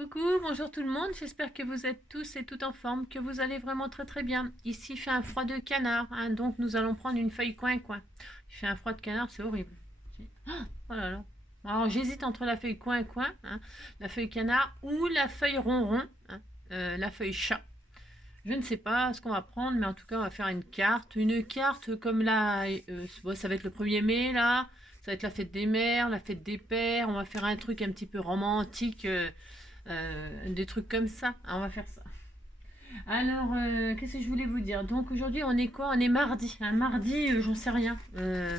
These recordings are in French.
Coucou, bonjour tout le monde, j'espère que vous êtes tous et toutes en forme, que vous allez vraiment très très bien. Ici il fait un froid de canard, hein, donc nous allons prendre une feuille coin-coin. Il fait un froid de canard, c'est horrible. Oh là là. Alors j'hésite entre la feuille coin-coin, hein, la feuille canard ou la feuille ronron, hein, la feuille chat. Je ne sais pas ce qu'on va prendre, mais en tout cas on va faire une carte comme là, bon, ça va être le 1er mai là, ça va être la fête des mères, la fête des pères, on va faire un truc un petit peu romantique. Des trucs comme ça. Ah, on va faire ça. Alors, qu'est-ce que je voulais vous dire? Donc aujourd'hui, on est quoi? On est mardi. Un mardi, j'en sais rien.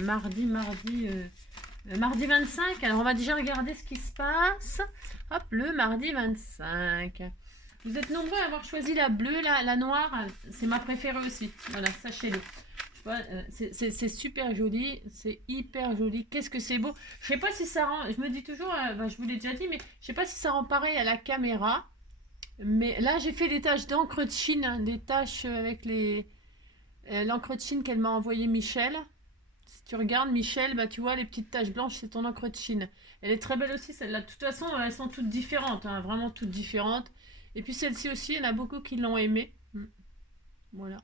Mardi 25. Alors, on va déjà regarder ce qui se passe. Hop, le mardi 25. Vous êtes nombreux à avoir choisi la bleue, la noire. C'est ma préférée aussi. Voilà, sachez-le. C'est super joli, c'est hyper joli. Qu'est-ce que c'est beau. Je sais pas si ça rend, je me dis toujours, je vous l'ai déjà dit, mais je sais pas si ça rend pareil à la caméra. Mais là, j'ai fait des taches d'encre de Chine, hein, des taches avec l'encre de Chine qu'elle m'a envoyé Michel. Si tu regardes Michel, bah tu vois les petites taches blanches, c'est ton encre de Chine. Elle est très belle aussi celle-là. De toute façon, elles sont toutes différentes, hein, vraiment toutes différentes. Et puis celle-ci aussi, il y en a beaucoup qui l'ont aimée. Voilà.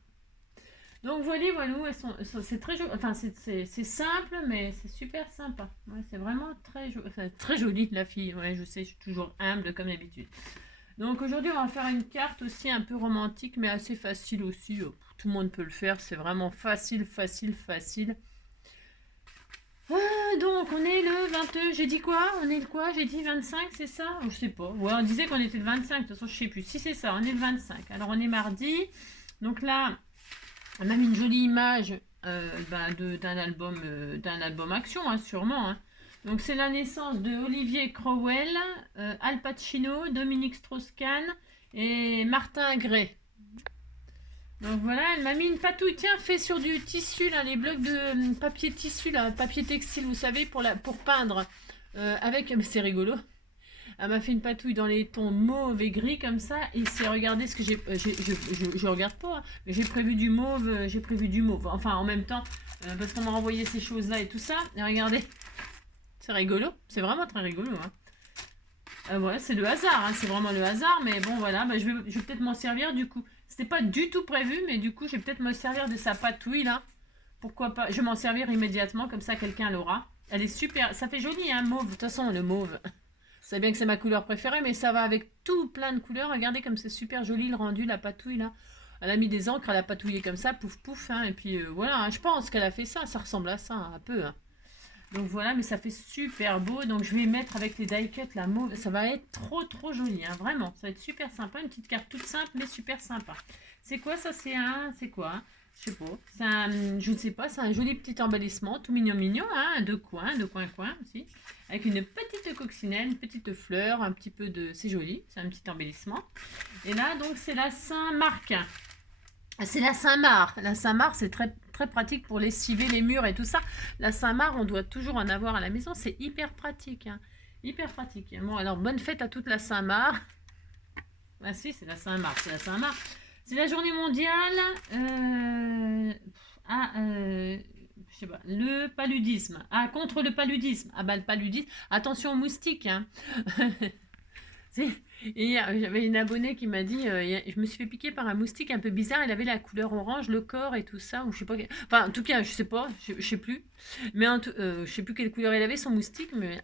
Donc voilà, c'est très joli. Enfin, c'est simple, mais c'est super sympa. Ouais, c'est vraiment très joli, la fille. Ouais, je sais, je suis toujours humble comme d'habitude. Donc aujourd'hui, on va faire une carte aussi un peu romantique, mais assez facile aussi. Tout le monde peut le faire. C'est vraiment facile, facile, facile. Donc on est le 22. J'ai dit quoi? On est le quoi? J'ai dit 25, c'est ça? Je sais pas. Ouais, on disait qu'on était le 25. De toute façon, je sais plus. Si c'est ça, on est le 25. Alors on est mardi. Donc là, on a mis une jolie image d'un album action, hein, sûrement. Hein. Donc c'est la naissance de Olivier Cromwell, Al Pacino, Dominique Strauss-Kahn et Martin Gray. Donc voilà, elle m'a mis une patouille, tiens, fait sur du tissu, là, les blocs de papier tissu, là, papier textile, vous savez, pour peindre. C'est rigolo. Elle m'a fait une patouille dans les tons mauve et gris comme ça. Et c'est regardez ce que je regarde pas, hein, mais j'ai prévu du mauve. J'ai prévu du mauve. Enfin, en même temps, parce qu'on m'a renvoyé ces choses-là et tout ça. Et regardez, c'est rigolo. C'est vraiment très rigolo. Hein. Ouais, c'est le hasard. Hein, c'est vraiment le hasard. Mais bon, voilà, je vais peut-être m'en servir du coup. C'était pas du tout prévu, mais du coup, je vais peut-être me servir de sa patouille là. Pourquoi pas? Je vais m'en servir immédiatement, comme ça quelqu'un l'aura. Elle est super. Ça fait joli, hein, mauve. De toute façon, le mauve. Vous savez bien que c'est ma couleur préférée, mais ça va avec tout plein de couleurs. Regardez comme c'est super joli le rendu, la patouille là. Elle a mis des encres, elle a patouillé comme ça, pouf pouf. Hein, et puis voilà, hein, je pense qu'elle a fait ça. Ça ressemble à ça un peu. Hein. Donc voilà, mais ça fait super beau. Donc je vais mettre avec les die cut la mauve. Ça va être trop trop joli, hein, vraiment. Ça va être super sympa. Une petite carte toute simple, mais super sympa. C'est quoi ça? C'est quoi? Hein. Je sais pas. Je ne sais pas. C'est un joli petit embellissement, tout mignon mignon, hein, de coin aussi, avec une petite coccinelle, une petite fleur, un petit peu de. C'est joli. C'est un petit embellissement. Et là, donc c'est la Saint-Marc. C'est la Saint-Marc. La Saint-Marc, c'est très, très pratique pour lessiver les murs et tout ça. La Saint-Marc, on doit toujours en avoir à la maison. C'est hyper pratique. Hein. Hyper pratique. Bon, alors, bonne fête à toute la Saint-Marc. Ah si, c'est la Saint-Marc. C'est la Saint-Marc. C'est la journée mondiale je sais pas, le paludisme. Ah, contre le paludisme. Ah bah le paludisme. Attention aux moustiques. Hein. Et hier, j'avais une abonnée qui m'a dit, je me suis fait piquer par un moustique un peu bizarre, il avait la couleur orange, le corps et tout ça, ou je sais pas, enfin en tout cas, je sais pas, je sais plus, mais je sais plus quelle couleur il avait son moustique, mais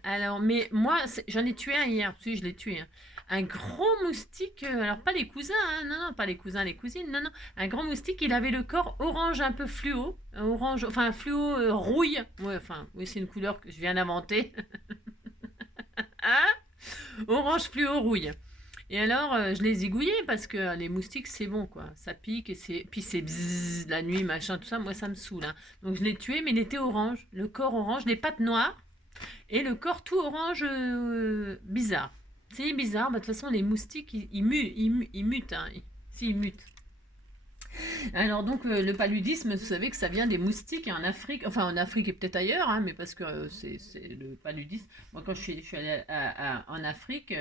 moi j'en ai tué un hier, si je l'ai tué, hein. Un gros moustique, alors pas les cousins, hein, non, pas les cousins, les cousines, non, un grand moustique, il avait le corps orange un peu fluo, orange, enfin fluo rouille, ouais, enfin, oui, c'est une couleur que je viens d'inventer, hein, orange fluo rouille. Et alors, je les zigouillais parce que les moustiques, c'est bon, quoi. Ça pique et puis c'est bzzz, la nuit, machin, tout ça. Moi, ça me saoule. Hein. Donc, je l'ai tué, mais il était orange. Le corps orange, les pattes noires et le corps tout orange bizarre. C'est bizarre. Bah, de toute façon, les moustiques, ils mutent. Hein. Ils mutent. Alors donc le paludisme, vous savez que ça vient des moustiques en Afrique, enfin en Afrique et peut-être ailleurs, hein, mais parce que c'est le paludisme. Moi quand je suis allée en Afrique,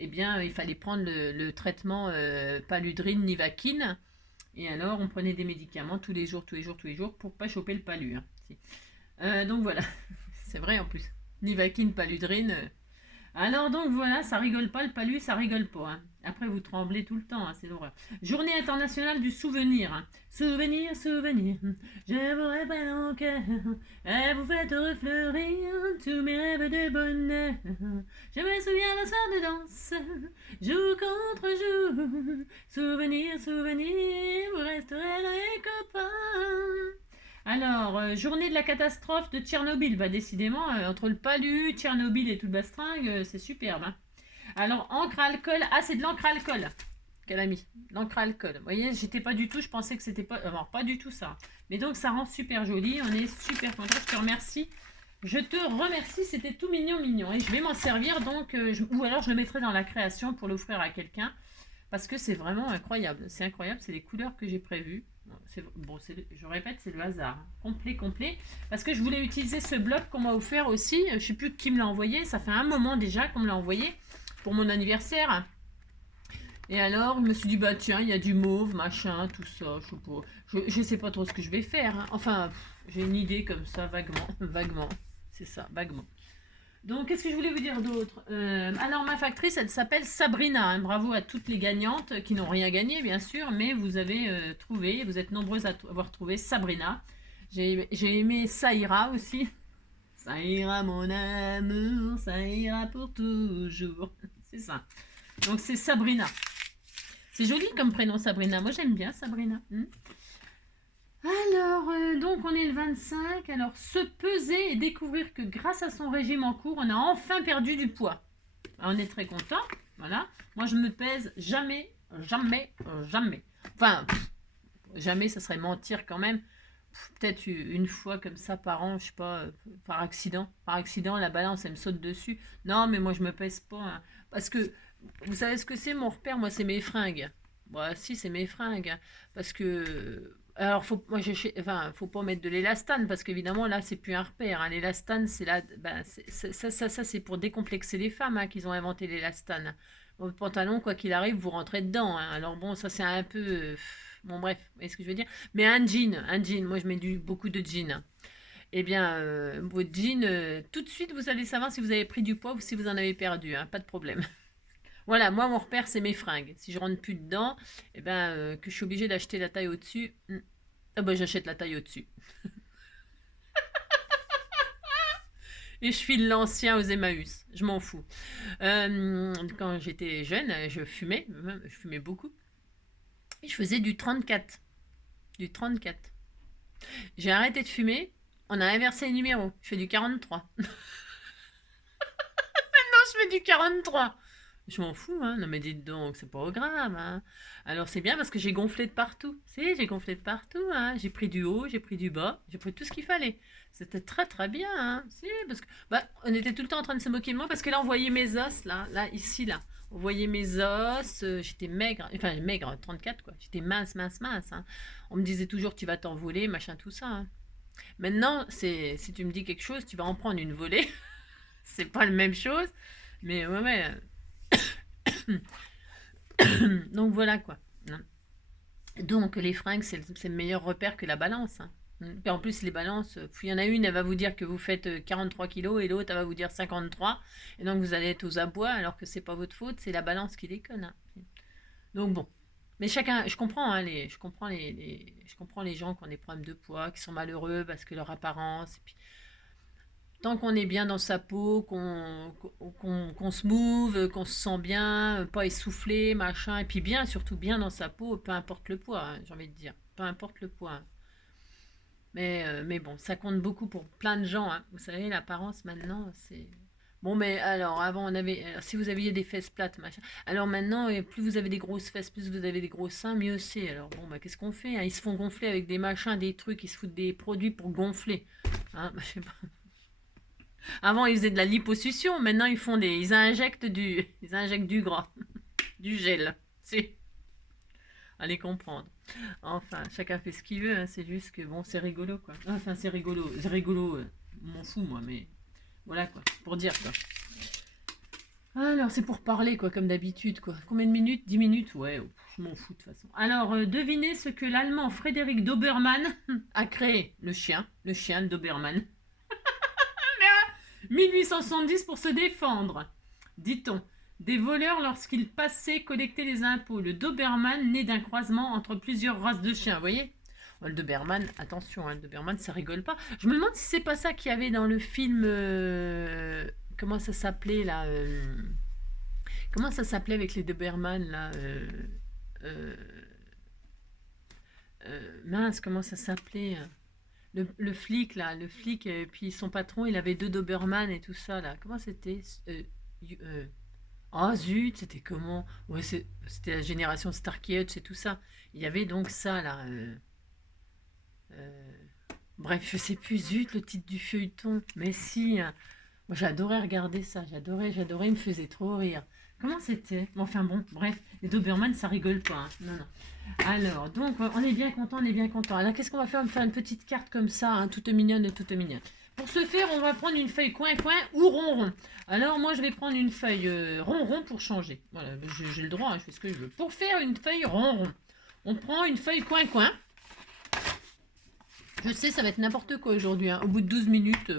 eh bien il fallait prendre le traitement paludrine nivaquine, et alors on prenait des médicaments tous les jours pour pas choper le palu. Hein. Donc voilà, c'est vrai en plus. Nivaquine, paludrine. Alors donc voilà, ça rigole pas, le palu, ça rigole pas, hein. Après vous tremblez tout le temps, hein, c'est l'horreur. Journée internationale du souvenir, hein. Souvenir, souvenir, je vous rappelle mon cœur, et vous faites refleurir tous mes rêves de bonheur. Je me souviens d'un soir de danse, jour contre jour. Souvenir, souvenir, vous resterez les copains. Alors, journée de la catastrophe de Tchernobyl. Bah, décidément, entre le palu, Tchernobyl et tout le bastringue, c'est superbe, hein. Alors, encre à alcool. Ah, c'est de l'encre à alcool qu'elle a mis. L'encre à alcool. Vous voyez, j'étais pas du tout, je pensais que c'était pas. Alors, pas du tout ça. Mais donc, ça rend super joli. On est super content. Je te remercie. Je te remercie. C'était tout mignon, mignon. Et je vais m'en servir donc. Ou alors, je le mettrai dans la création pour l'offrir à quelqu'un. Parce que c'est vraiment incroyable. C'est incroyable. C'est les couleurs que j'ai prévues. Bon, je répète, c'est le hasard. Complet, complet. Parce que je voulais utiliser ce bloc qu'on m'a offert aussi. Je ne sais plus qui me l'a envoyé. Ça fait un moment déjà qu'on me l'a envoyé pour mon anniversaire. Et alors, je me suis dit, bah tiens, il y a du mauve, machin, tout ça. Je sais pas trop ce que je vais faire, hein. Enfin, j'ai une idée comme ça, vaguement. Vaguement. C'est ça, vaguement. Donc, qu'est-ce que je voulais vous dire d'autre? Alors, ma factrice, elle s'appelle Sabrina, hein. Bravo à toutes les gagnantes qui n'ont rien gagné, bien sûr, mais vous avez trouvé, vous êtes nombreuses à avoir trouvé Sabrina. J'ai aimé Ça ira aussi. Ça ira, mon amour, ça ira pour toujours. C'est ça. Donc, c'est Sabrina. C'est joli comme prénom, Sabrina. Moi, j'aime bien Sabrina. Alors, donc on est le 25. Alors, se peser et découvrir que grâce à son régime en cours, on a enfin perdu du poids. Alors, on est très content. Voilà. Moi, je me pèse jamais, jamais, jamais. Enfin, jamais, ça serait mentir quand même. Peut-être une fois comme ça par an, je sais pas, par accident. Par accident, la balance, elle me saute dessus. Non, mais moi, je me pèse pas, hein. Parce que, vous savez ce que c'est mon repère? Moi, c'est mes fringues. Bon, si, c'est mes fringues, hein. Parce que alors, faut pas mettre de l'élastane parce qu'évidemment, là, c'est plus un repère, hein. L'élastane, c'est là, ben, ça, c'est pour décomplexer les femmes, hein, qu'ils ont inventé l'élastane. Au pantalon, quoi qu'il arrive, vous rentrez dedans, hein. Alors bon, ça, c'est un peu, bon, bref, vous voyez ce que je veux dire. Mais un jean, moi, je mets beaucoup de jeans. Eh bien, votre jean, tout de suite, vous allez savoir si vous avez pris du poids ou si vous en avez perdu, hein, pas de problème. Voilà, moi, mon repère, c'est mes fringues. Si je rentre plus dedans, eh ben, que je suis obligée d'acheter la taille au-dessus, ah ben, j'achète la taille au-dessus. Et je file l'ancien aux Emmaüs. Je m'en fous. Quand j'étais jeune, je fumais beaucoup. Et je faisais du 34. Du 34. J'ai arrêté de fumer. On a inversé les numéros. Je fais du 43. Non, je fais du 43. Je m'en fous, hein. Non, mais dites donc, c'est pas grave, hein. Alors, c'est bien parce que j'ai gonflé de partout. Si, j'ai gonflé de partout, hein. J'ai pris du haut, j'ai pris du bas, j'ai pris tout ce qu'il fallait. C'était très, très bien, hein. Si, parce que, bah, on était tout le temps en train de se moquer de moi parce que là, on voyait mes os, là, ici, là. On voyait mes os, j'étais maigre, enfin, maigre, 34, quoi. J'étais mince, mince, mince, hein. On me disait toujours, tu vas t'envoler, machin, tout ça, hein. Maintenant, si tu me dis quelque chose, tu vas en prendre une volée. C'est pas la même chose, mais ouais, ouais. Donc voilà quoi. Donc les fringues, c'est le meilleur repère que la balance, hein. Et en plus, les balances, il y en a une, elle va vous dire que vous faites 43 kilos et l'autre, elle va vous dire 53. Et donc vous allez être aux abois alors que c'est pas votre faute, c'est la balance qui déconne, hein. Donc bon. Mais chacun, je comprends, hein, je comprends les gens qui ont des problèmes de poids, qui sont malheureux parce que leur apparence, et puis tant qu'on est bien dans sa peau, qu'on se move, qu'on se sent bien, pas essoufflé, machin, et puis bien, surtout bien dans sa peau, peu importe le poids, hein, j'ai envie de dire, peu importe le poids, hein. Mais bon, ça compte beaucoup pour plein de gens, hein. Vous savez, l'apparence maintenant, c'est... Bon, mais alors, avant, si vous aviez des fesses plates, machin. Alors maintenant, plus vous avez des grosses fesses, plus vous avez des gros seins, mieux c'est. Alors bon, bah, qu'est-ce qu'on fait, hein? Ils se font gonfler avec des machins, des trucs, ils se foutent des produits pour gonfler. Hein, bah, je sais pas. Avant, ils faisaient de la liposuction. Maintenant, ils injectent du gras, du gel. C'est, allez comprendre. Enfin, chacun fait ce qu'il veut, hein. C'est juste que bon, c'est rigolo, quoi. Enfin, c'est rigolo. C'est rigolo. M'en fous, moi, mais voilà, quoi. Pour dire, quoi. Alors, c'est pour parler, quoi, comme d'habitude, quoi. Combien de minutes? 10 minutes? Ouais, je m'en fous, de toute façon. Alors, devinez ce que l'Allemand Frédéric Dobermann a créé. Le chien Dobermann. 1870 pour se défendre. dit-on. Des voleurs lorsqu'ils passaient collecter les impôts. Le Doberman né d'un croisement entre plusieurs races de chiens, vous voyez. Le Doberman, attention, le Doberman, ça rigole pas. Je me demande si c'est pas ça qu'il y avait dans le film... comment ça s'appelait, là comment ça s'appelait avec les Doberman, là mince, comment ça s'appelait le flic, là, le flic, et puis son patron, il avait 2 Doberman et tout ça, là. Comment c'était oh zut, c'était comment? Ouais, c'était la génération Starkey Hutch et tout ça. Il y avait donc ça, là. Bref, je sais plus, zut, le titre du feuilleton. Mais si, moi j'adorais regarder ça, j'adorais, il me faisait trop rire. Comment c'était? Enfin bon, bref, les Doberman, ça rigole pas. Hein. Non, non. Alors, donc, on est bien content, on est bien content. Alors, qu'est-ce qu'on va faire? On va faire une petite carte comme ça, hein, toute mignonne et toute mignonne. Pour ce faire, on va prendre une feuille coin-coin ou ronron. Alors, moi, je vais prendre une feuille ronron pour changer. Voilà, j'ai le droit, hein, je fais ce que je veux. Pour faire une feuille ronron, on prend une feuille coin-coin. Je sais, ça va être n'importe quoi aujourd'hui. Hein. Au bout de 12 minutes,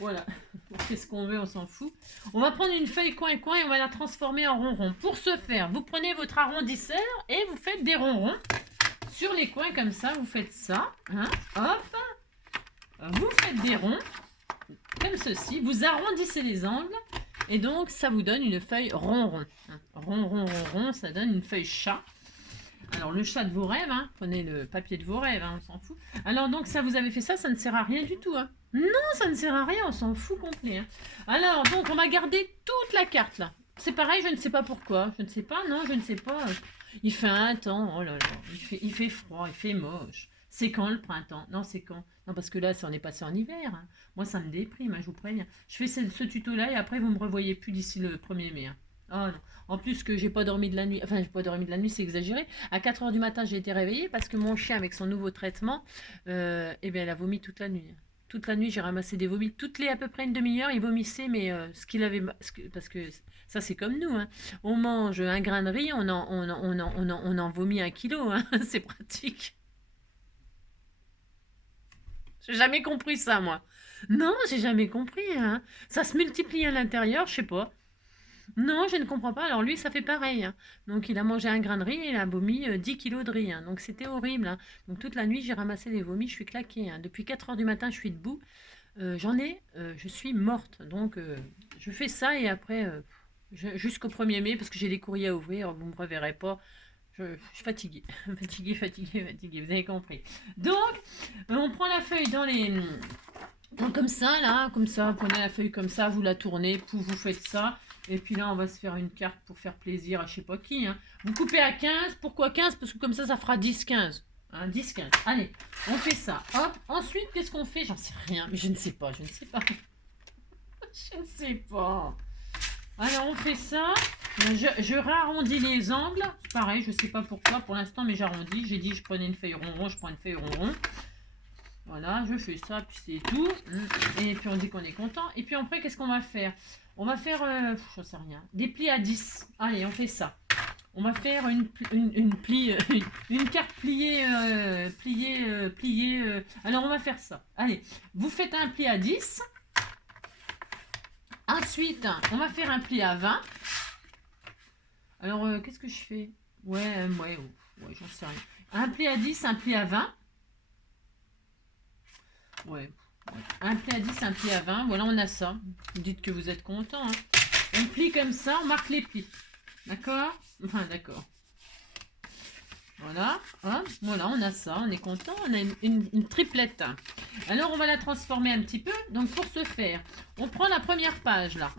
voilà. On fait ce qu'on veut, on s'en fout. On va prendre une feuille coin-coin et on va la transformer en ronron. Pour ce faire, vous prenez votre arrondisseur et vous faites des ronrons. Sur les coins comme ça, vous faites ça. Hein, hop. Vous faites des ronds, comme ceci. Vous arrondissez les angles. Et donc, ça vous donne une feuille ronron. Ronron, ça donne une feuille chat. Alors, le chat de vos rêves, hein, prenez le papier de vos rêves, hein, on s'en fout. Alors, donc, ça, vous avez fait ça, ça ne sert à rien du tout. Hein. Non, ça ne sert à rien, on s'en fout complet. Hein. Alors, donc, on va garder toute la carte, là. C'est pareil, je ne sais pas pourquoi. Je ne sais pas, non, je ne sais pas. Il fait un temps, oh là là, il fait froid, il fait moche. C'est quand le printemps? Non, c'est quand? Non, parce que là, on est passé en hiver. Hein. Moi, ça me déprime, hein, je vous préviens. Je fais ce tuto-là et après, vous ne me revoyez plus d'ici le 1er mai. Hein. Oh non. En plus que j'ai pas dormi de la nuit, enfin j'ai pas dormi de la nuit, c'est exagéré. À 4 h du matin, j'ai été réveillée parce que mon chien, avec son nouveau traitement, eh bien, elle a vomi toute la nuit. Toute la nuit, j'ai ramassé des vomis. Toutes les à peu près une demi-heure, il vomissait, mais ce qu'il avait... Parce que ça, c'est comme nous. Hein. On mange un grain de riz, on en vomit 1 kilo. Hein. C'est pratique. J'ai jamais compris ça, moi. Non, j'ai jamais compris. Hein. Ça se multiplie à l'intérieur, je sais pas. Non, je ne comprends pas. Alors lui, ça fait pareil. Hein. Donc il a mangé un grain de riz et il a vomi 10 kilos de riz. Hein. Donc c'était horrible. Hein. Donc toute la nuit, j'ai ramassé les vomis, je suis claquée. Hein. Depuis 4 h du matin, je suis debout. Je suis morte. Donc je fais ça et après, jusqu'au 1er mai, parce que j'ai des courriers à ouvrir, vous ne me reverrez pas. Je suis fatiguée. Fatiguée. Vous avez compris. Donc, on prend la feuille dans les... Donc comme ça, là, comme ça, vous prenez la feuille comme ça, vous la tournez, pouf, vous faites ça. Et puis là, on va se faire une carte pour faire plaisir à je sais pas qui. Hein. Vous coupez à 15. Pourquoi 15? Parce que comme ça fera 10-15. Hein, 10-15. Allez, on fait ça. Hop. Ensuite, qu'est-ce qu'on fait? J'en sais rien. Mais je ne sais pas. Je ne sais pas. Alors, on fait ça. Je rarrondis les angles. Pareil, je ne sais pas pourquoi pour l'instant, mais j'arrondis. J'ai dit je prenais une feuille ronron, je prends une feuille ronron. Voilà, je fais ça, puis c'est tout. Et puis on dit qu'on est content. Et puis après, qu'est-ce qu'on va faire? On va faire, je sais rien, des plis à 10. Allez, on fait ça. On va faire une carte pliée, pliée. Alors, on va faire ça. Allez, vous faites un pli à 10. Ensuite, on va faire un pli à 20. Alors, qu'est-ce que je fais? Ouais, j'en sais rien. Un pli à 10, un pli à 20. Ouais. Un pli à 10, un pli à 20. Voilà, on a ça. Vous dites que vous êtes content. Hein. On plie comme ça, on marque les plis. D'accord? Enfin, d'accord. Voilà. Hein, voilà, on a ça. On est content. On a une triplette. Alors, on va la transformer un petit peu. Donc, pour ce faire, on prend la première page, là.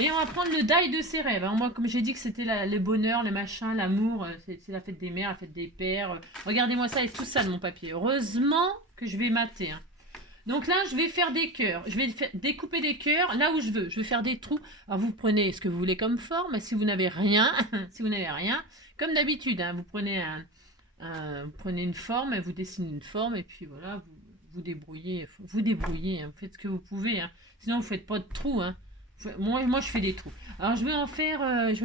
Et on va prendre le die de ses rêves. Hein. Moi, comme j'ai dit que c'était le bonheur, le machin, l'amour, c'est la fête des mères, la fête des pères. Regardez-moi ça et tout ça de mon papier. Heureusement que je vais mater. Hein. Donc là, je vais faire des cœurs. Je vais découper des cœurs là où je veux. Je vais faire des trous. Alors, vous prenez ce que vous voulez comme forme. Si vous n'avez rien, comme d'habitude, hein, vous prenez une forme, vous dessinez une forme et puis voilà, vous débrouillez. Hein, vous faites ce que vous pouvez. Hein. Sinon, vous ne faites pas de trous. Hein. Moi, je fais des trous. Alors, je vais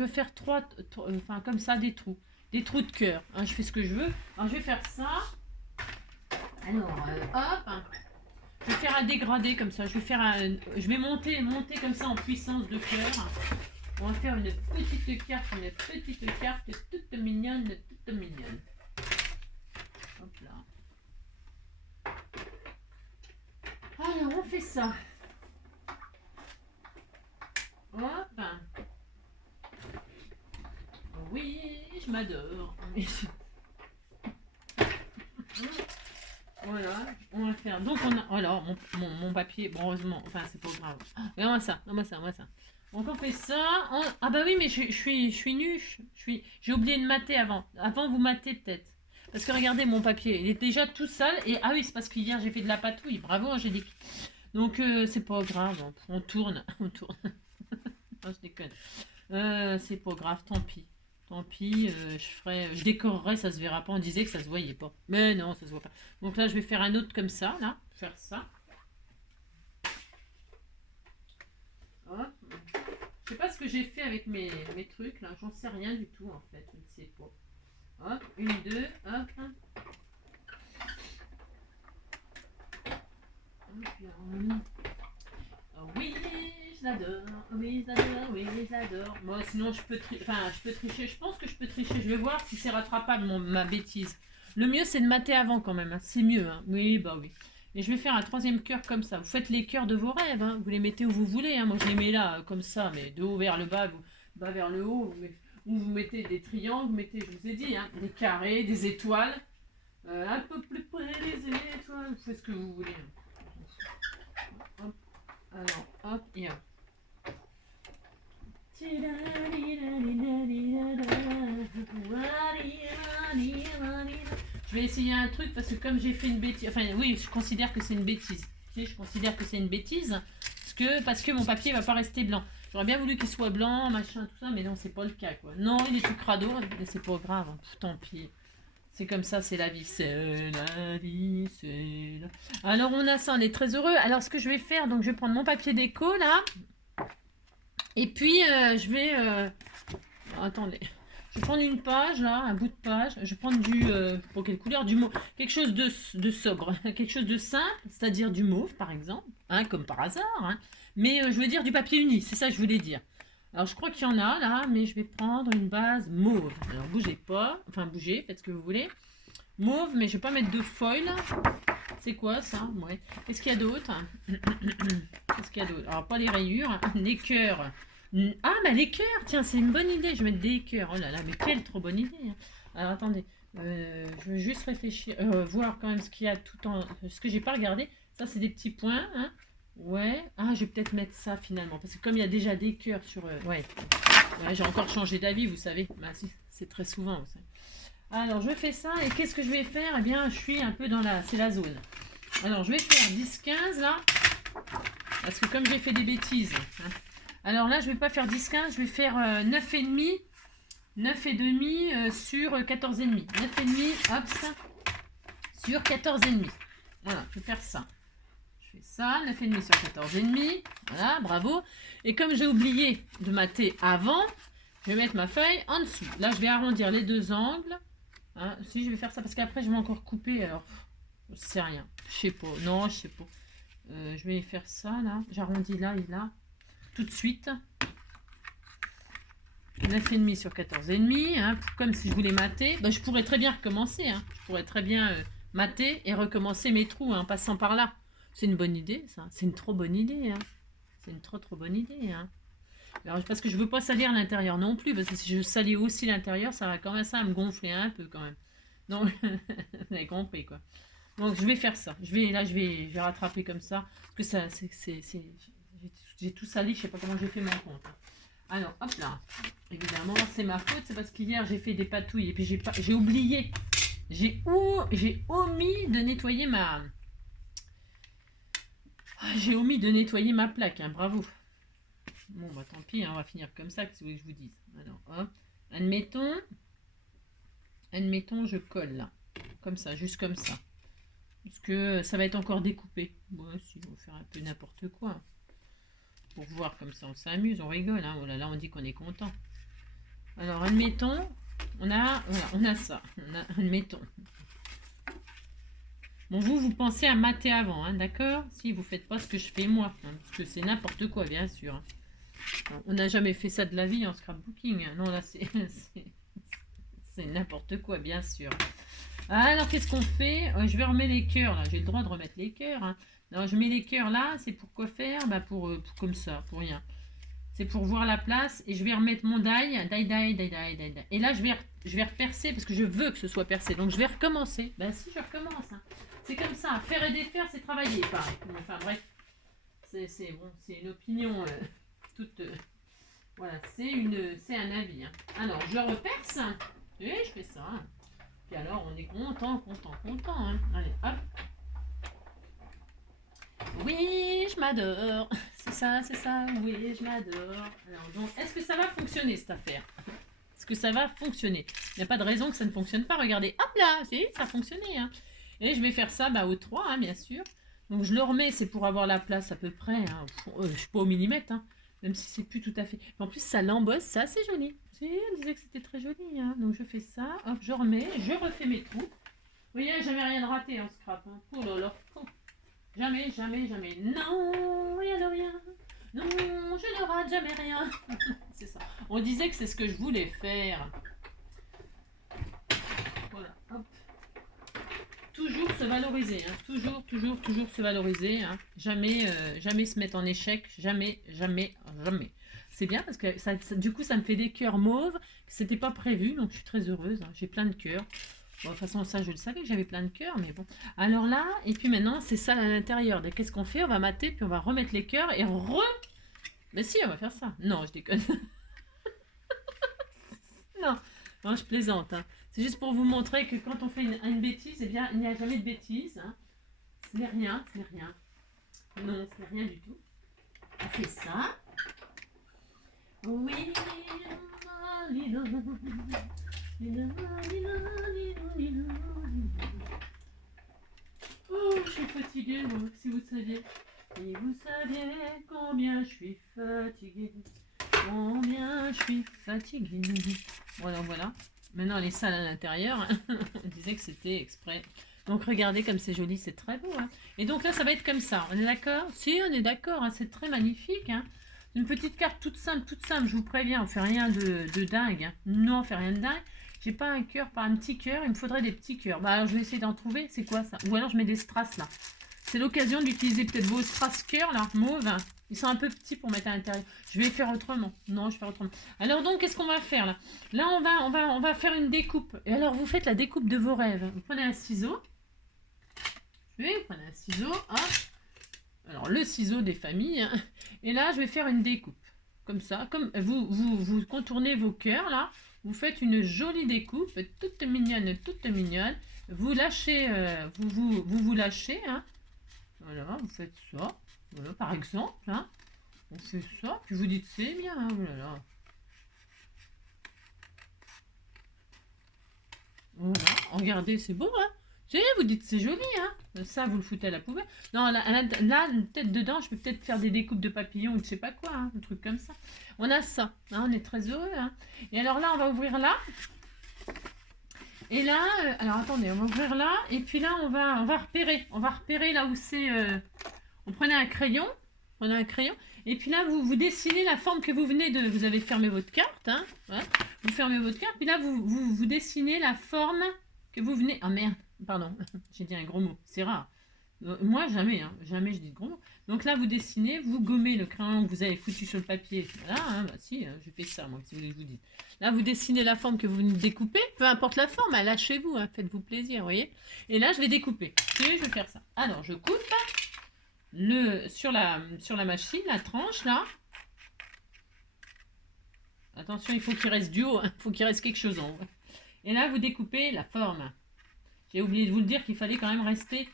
faire trois, enfin comme ça, des trous de cœur. Hein, je fais ce que je veux. Alors, je vais faire ça. Alors, hop. Je vais faire un dégradé comme ça. Je vais monter comme ça en puissance de cœur. On va faire une petite carte toute mignonne, toute mignonne. Hop là. Alors, on fait ça. Hop. Oui, je m'adore. Voilà, on va faire. Donc, on a. Voilà, mon papier. Bon, heureusement. Enfin, c'est pas grave. Regarde-moi ça, regarde-moi ça, regarde-moi ça. Donc, on fait ça. Ah, bah oui, mais je suis nue. J'ai oublié de mater avant. Avant, vous matez peut-être. Parce que regardez, mon papier, il est déjà tout sale. Et ah oui, c'est parce qu'hier, j'ai fait de la patouille. Bravo, Angélique. Donc, c'est pas grave. On tourne. On tourne. Non, je déconne. C'est pas grave, tant pis. Tant pis, je décorerai, ça se verra pas. On disait que ça se voyait pas. Mais non, ça se voit pas. Donc là, je vais faire un autre comme ça, là. Faire ça. Hop. Je sais pas ce que j'ai fait avec mes trucs, là. J'en sais rien du tout, en fait. Je ne sais pas. Hop, une, deux, hop. Oui, je l'adore, oui, je l'adore, oui, je l'adore. Moi, sinon, je peux tricher. Je pense que je peux tricher. Je vais voir si c'est rattrapable, ma bêtise. Le mieux, c'est de mater avant, quand même. Hein. C'est mieux. Hein. Oui, bah oui. Et je vais faire un troisième cœur comme ça. Vous faites les cœurs de vos rêves. Hein. Vous les mettez où vous voulez. Hein. Moi, je les mets là, comme ça, mais de haut vers le bas, bas vers le haut. Ou vous mettez des triangles, vous mettez, je vous ai dit, hein, des carrés, des étoiles. Un peu plus près des étoiles. Vous faites ce que vous voulez. Hop. Alors, hop, et hop. Je vais essayer un truc parce que comme j'ai fait une bêtise, enfin oui, je considère que c'est une bêtise. Tu sais, je considère que c'est une bêtise parce que mon papier va pas rester blanc. J'aurais bien voulu qu'il soit blanc, machin, tout ça, mais non, c'est pas le cas, quoi. Non, il est tout crado, mais c'est pas grave, hein. Tant pis. C'est comme ça, c'est la vie. C'est la vie, c'est la... Alors, on a ça, on est très heureux. Alors, ce que je vais faire, donc je vais prendre mon papier déco, là. Et puis, je vais... attendez. Je vais prendre une page, là, un bout de page. Je vais prendre du... pour quelle couleur? Du mauve. Quelque chose de sobre. Quelque chose de simple, c'est-à-dire du mauve, par exemple. Hein, comme par hasard. Hein. Mais je veux dire du papier uni, c'est ça que je voulais dire. Alors, je crois qu'il y en a, là, mais je vais prendre une base mauve. Alors, bougez pas. Enfin, bougez, faites ce que vous voulez. Mauve, mais je vais pas mettre de foil. C'est quoi, ça? Ouais. Qu'est-ce qu'il y a d'autre? Qu'est-ce qu'il y a d'autre? Alors, pas les rayures. Les cœurs. Ah, mais les cœurs! Tiens, c'est une bonne idée. Je vais mettre des cœurs. Oh là là, mais quelle trop bonne idée. Hein. Alors, attendez. Je vais juste réfléchir. Voir quand même ce qu'il y a tout en... Ce que j'ai pas regardé. Ça, c'est des petits points. Hein. Ouais. Ah, je vais peut-être mettre ça finalement. Parce que comme il y a déjà des cœurs sur... ouais, j'ai encore changé d'avis, vous savez. Bah, si, c'est très souvent, vous savez. Alors, je fais ça. Et qu'est-ce que je vais faire? Eh bien, je suis un peu dans la... C'est la zone. Alors, je vais faire 10-15, là. Parce que comme j'ai fait des bêtises... Hein. Alors là, je vais pas faire 10-15. Je vais faire 9,5. 9,5 sur 14,5. 9,5, hop, ça. Sur 14,5. Voilà, je vais faire ça. Je fais ça, 9,5 sur 14,5. Voilà, bravo. Et comme j'ai oublié de mater avant, je vais mettre ma feuille en dessous. Là, je vais arrondir les deux angles. Hein, si, je vais faire ça parce qu'après, je vais encore couper. Alors, je sais rien. Je sais pas. Non, je sais pas. Je vais faire ça, là. J'arrondis là et là. Tout de suite. 9,5 sur 14,5. Hein, comme si je voulais mater. Ben, je pourrais très bien recommencer. Hein. Je pourrais très bien mater et recommencer mes trous en passant par là. C'est une bonne idée, ça. C'est une trop bonne idée. Hein. C'est une trop bonne idée. Hein. Alors, parce que je veux pas salir l'intérieur non plus. Parce que si je salis aussi l'intérieur, ça va quand même ça me gonfler un peu quand même. Donc, vous avez compris quoi. Donc, je vais faire ça. Je vais rattraper comme ça. Parce que ça, j'ai tout sali. Je sais pas comment j'ai fait mon compte. Alors, hop là. Évidemment, c'est ma faute. C'est parce qu'hier, j'ai fait des patouilles. Et puis, j'ai oublié. J'ai omis de nettoyer ma... J'ai omis de nettoyer ma plaque. Hein, bravo. Bon, bah tant pis. Hein, on va finir comme ça. Qu'est-ce que je vous dise? Alors, hop. Admettons, je colle là. Comme ça, juste comme ça. Parce que ça va être encore découpé. Bon, si, on va faire un peu n'importe quoi. Pour voir comme ça, on s'amuse, on rigole. Hein. Oh là là, on dit qu'on est content. Alors, admettons, on a ça. Admettons. Bon, vous pensez à mater avant, hein, d'accord? Si vous faites pas ce que je fais moi, hein, parce que c'est n'importe quoi, bien sûr. Hein. On n'a jamais fait ça de la vie en scrapbooking. Hein. Non, là, c'est n'importe quoi, bien sûr. Alors, qu'est-ce qu'on fait? Je vais remettre les cœurs, là. J'ai le droit de remettre les cœurs. Hein. Alors, je mets les cœurs là, c'est pour quoi faire? Bah, pour comme ça, pour rien. C'est pour voir la place. Et je vais remettre mon die. Et là, je vais repercer parce que je veux que ce soit percé. Donc, je vais recommencer. Bah, si, je recommence. Hein. C'est comme ça. Faire et défaire, c'est travailler, pareil. Enfin, bref. C'est bon, c'est une opinion toute... voilà, c'est un avis. Hein. Alors, je reperce. Et je fais ça. Hein. Puis alors, on est content. Hein. Allez, hop. Oui, je m'adore. C'est ça. Oui, je m'adore. Alors, donc, est-ce que ça va fonctionner, cette affaire? Est-ce que ça va fonctionner? Il n'y a pas de raison que ça ne fonctionne pas. Regardez, hop là, si, ça a fonctionné. Hein. Et je vais faire ça au 3, hein, bien sûr. Donc, je le remets, c'est pour avoir la place à peu près. Hein. Je ne suis pas au millimètre, hein, même si c'est plus tout à fait. Mais en plus, ça l'embosse, ça, c'est joli. On disait que c'était très joli. Hein. Donc, je fais ça, hop, je remets, je refais mes trous. Vous voyez, jamais rien de raté en scrap. Hein. Oh là là. Jamais. Non, rien de rien. Non, je ne rate jamais rien. C'est ça. On disait que c'est ce que je voulais faire. Voilà, hop. Toujours se valoriser. Hein. Toujours se valoriser. Hein. Jamais se mettre en échec. Jamais. C'est bien parce que du coup, ça me fait des cœurs mauves. C'était pas prévu, donc je suis très heureuse. Hein. J'ai plein de cœurs. Bon, de toute façon, ça, je le savais que j'avais plein de cœurs, mais bon. Alors là, et puis maintenant, c'est ça à l'intérieur. Qu'est-ce qu'on fait? On va mater, puis on va remettre les cœurs et Mais si, on va faire ça. Non, je déconne. non, je plaisante. Hein. C'est juste pour vous montrer que quand on fait une bêtise, eh bien, il n'y a jamais de bêtise. Hein. Ce n'est rien. Non, ce n'est rien du tout. On fait ça. Oui. Oh, je suis fatiguée, moi, si vous saviez. Si vous saviez combien je suis fatiguée. Voilà. Maintenant, les salles à l'intérieur, on disait que c'était exprès. Donc, regardez comme c'est joli, c'est très beau. Hein. Et donc là, ça va être comme ça. On est d'accord? Si, on est d'accord. Hein, c'est très magnifique. Hein. Une petite carte toute simple. Je vous préviens, on fait rien de dingue. Hein. Non, on fait rien de dingue. J'ai pas un cœur, pas un petit cœur. Il me faudrait des petits cœurs. Bah, alors, je vais essayer d'en trouver. C'est quoi ça? Ou alors, je mets des strass là. C'est l'occasion d'utiliser peut-être vos strass cœurs là, mauve. Ils sont un peu petits pour mettre à l'intérieur. Je vais faire autrement. Non, je vais faire autrement. Alors donc, qu'est-ce qu'on va faire là? Là, on va faire une découpe. Et alors, vous faites la découpe de vos rêves. Vous prenez un ciseau. Vous prenez un ciseau. Hop. Alors, le ciseau des familles. Hein. Et là, je vais faire une découpe. Comme ça. Comme vous contournez vos cœurs là. Vous faites une jolie découpe. Toute mignonne. Vous lâchez. Vous lâchez. Hein. Voilà, vous faites ça. Voilà, par exemple, hein, on fait ça, puis vous dites c'est bien, hein, voilà. Voilà, regardez, c'est beau, hein. Vous dites c'est joli, hein. Ça, vous le foutez à la poubelle. Non, là peut-être dedans, je peux peut-être faire des découpes de papillons ou je sais pas quoi, hein, un truc comme ça. On a ça, hein, on est très heureux, hein. Et alors là, on va ouvrir là. Et là, alors attendez, on va ouvrir là, et puis là, on va repérer. On va repérer là où c'est... On prenait un crayon, et puis là, vous dessinez la forme que vous venez de... Vous avez fermé votre carte, hein, voilà. Vous fermez votre carte, puis là, vous dessinez la forme que vous venez... Ah merde, pardon, j'ai dit un gros mot, c'est rare. Moi, jamais je dis de gros mots. Donc là, vous dessinez, vous gommez le crayon que vous avez foutu sur le papier. Voilà, hein, bah si, je fais ça, moi, si vous voulez que je vous dise. Là, vous dessinez la forme que vous venez de découper, peu importe la forme, lâchez-vous, hein, faites-vous plaisir, vous voyez. Et là, je vais découper. Je vais faire ça. Alors, je coupe sur la machine, la tranche, là. Attention, il faut qu'il reste du haut, il faut qu'il reste quelque chose en haut. Et là, vous découpez la forme. J'ai oublié de vous le dire qu'il fallait quand même rester...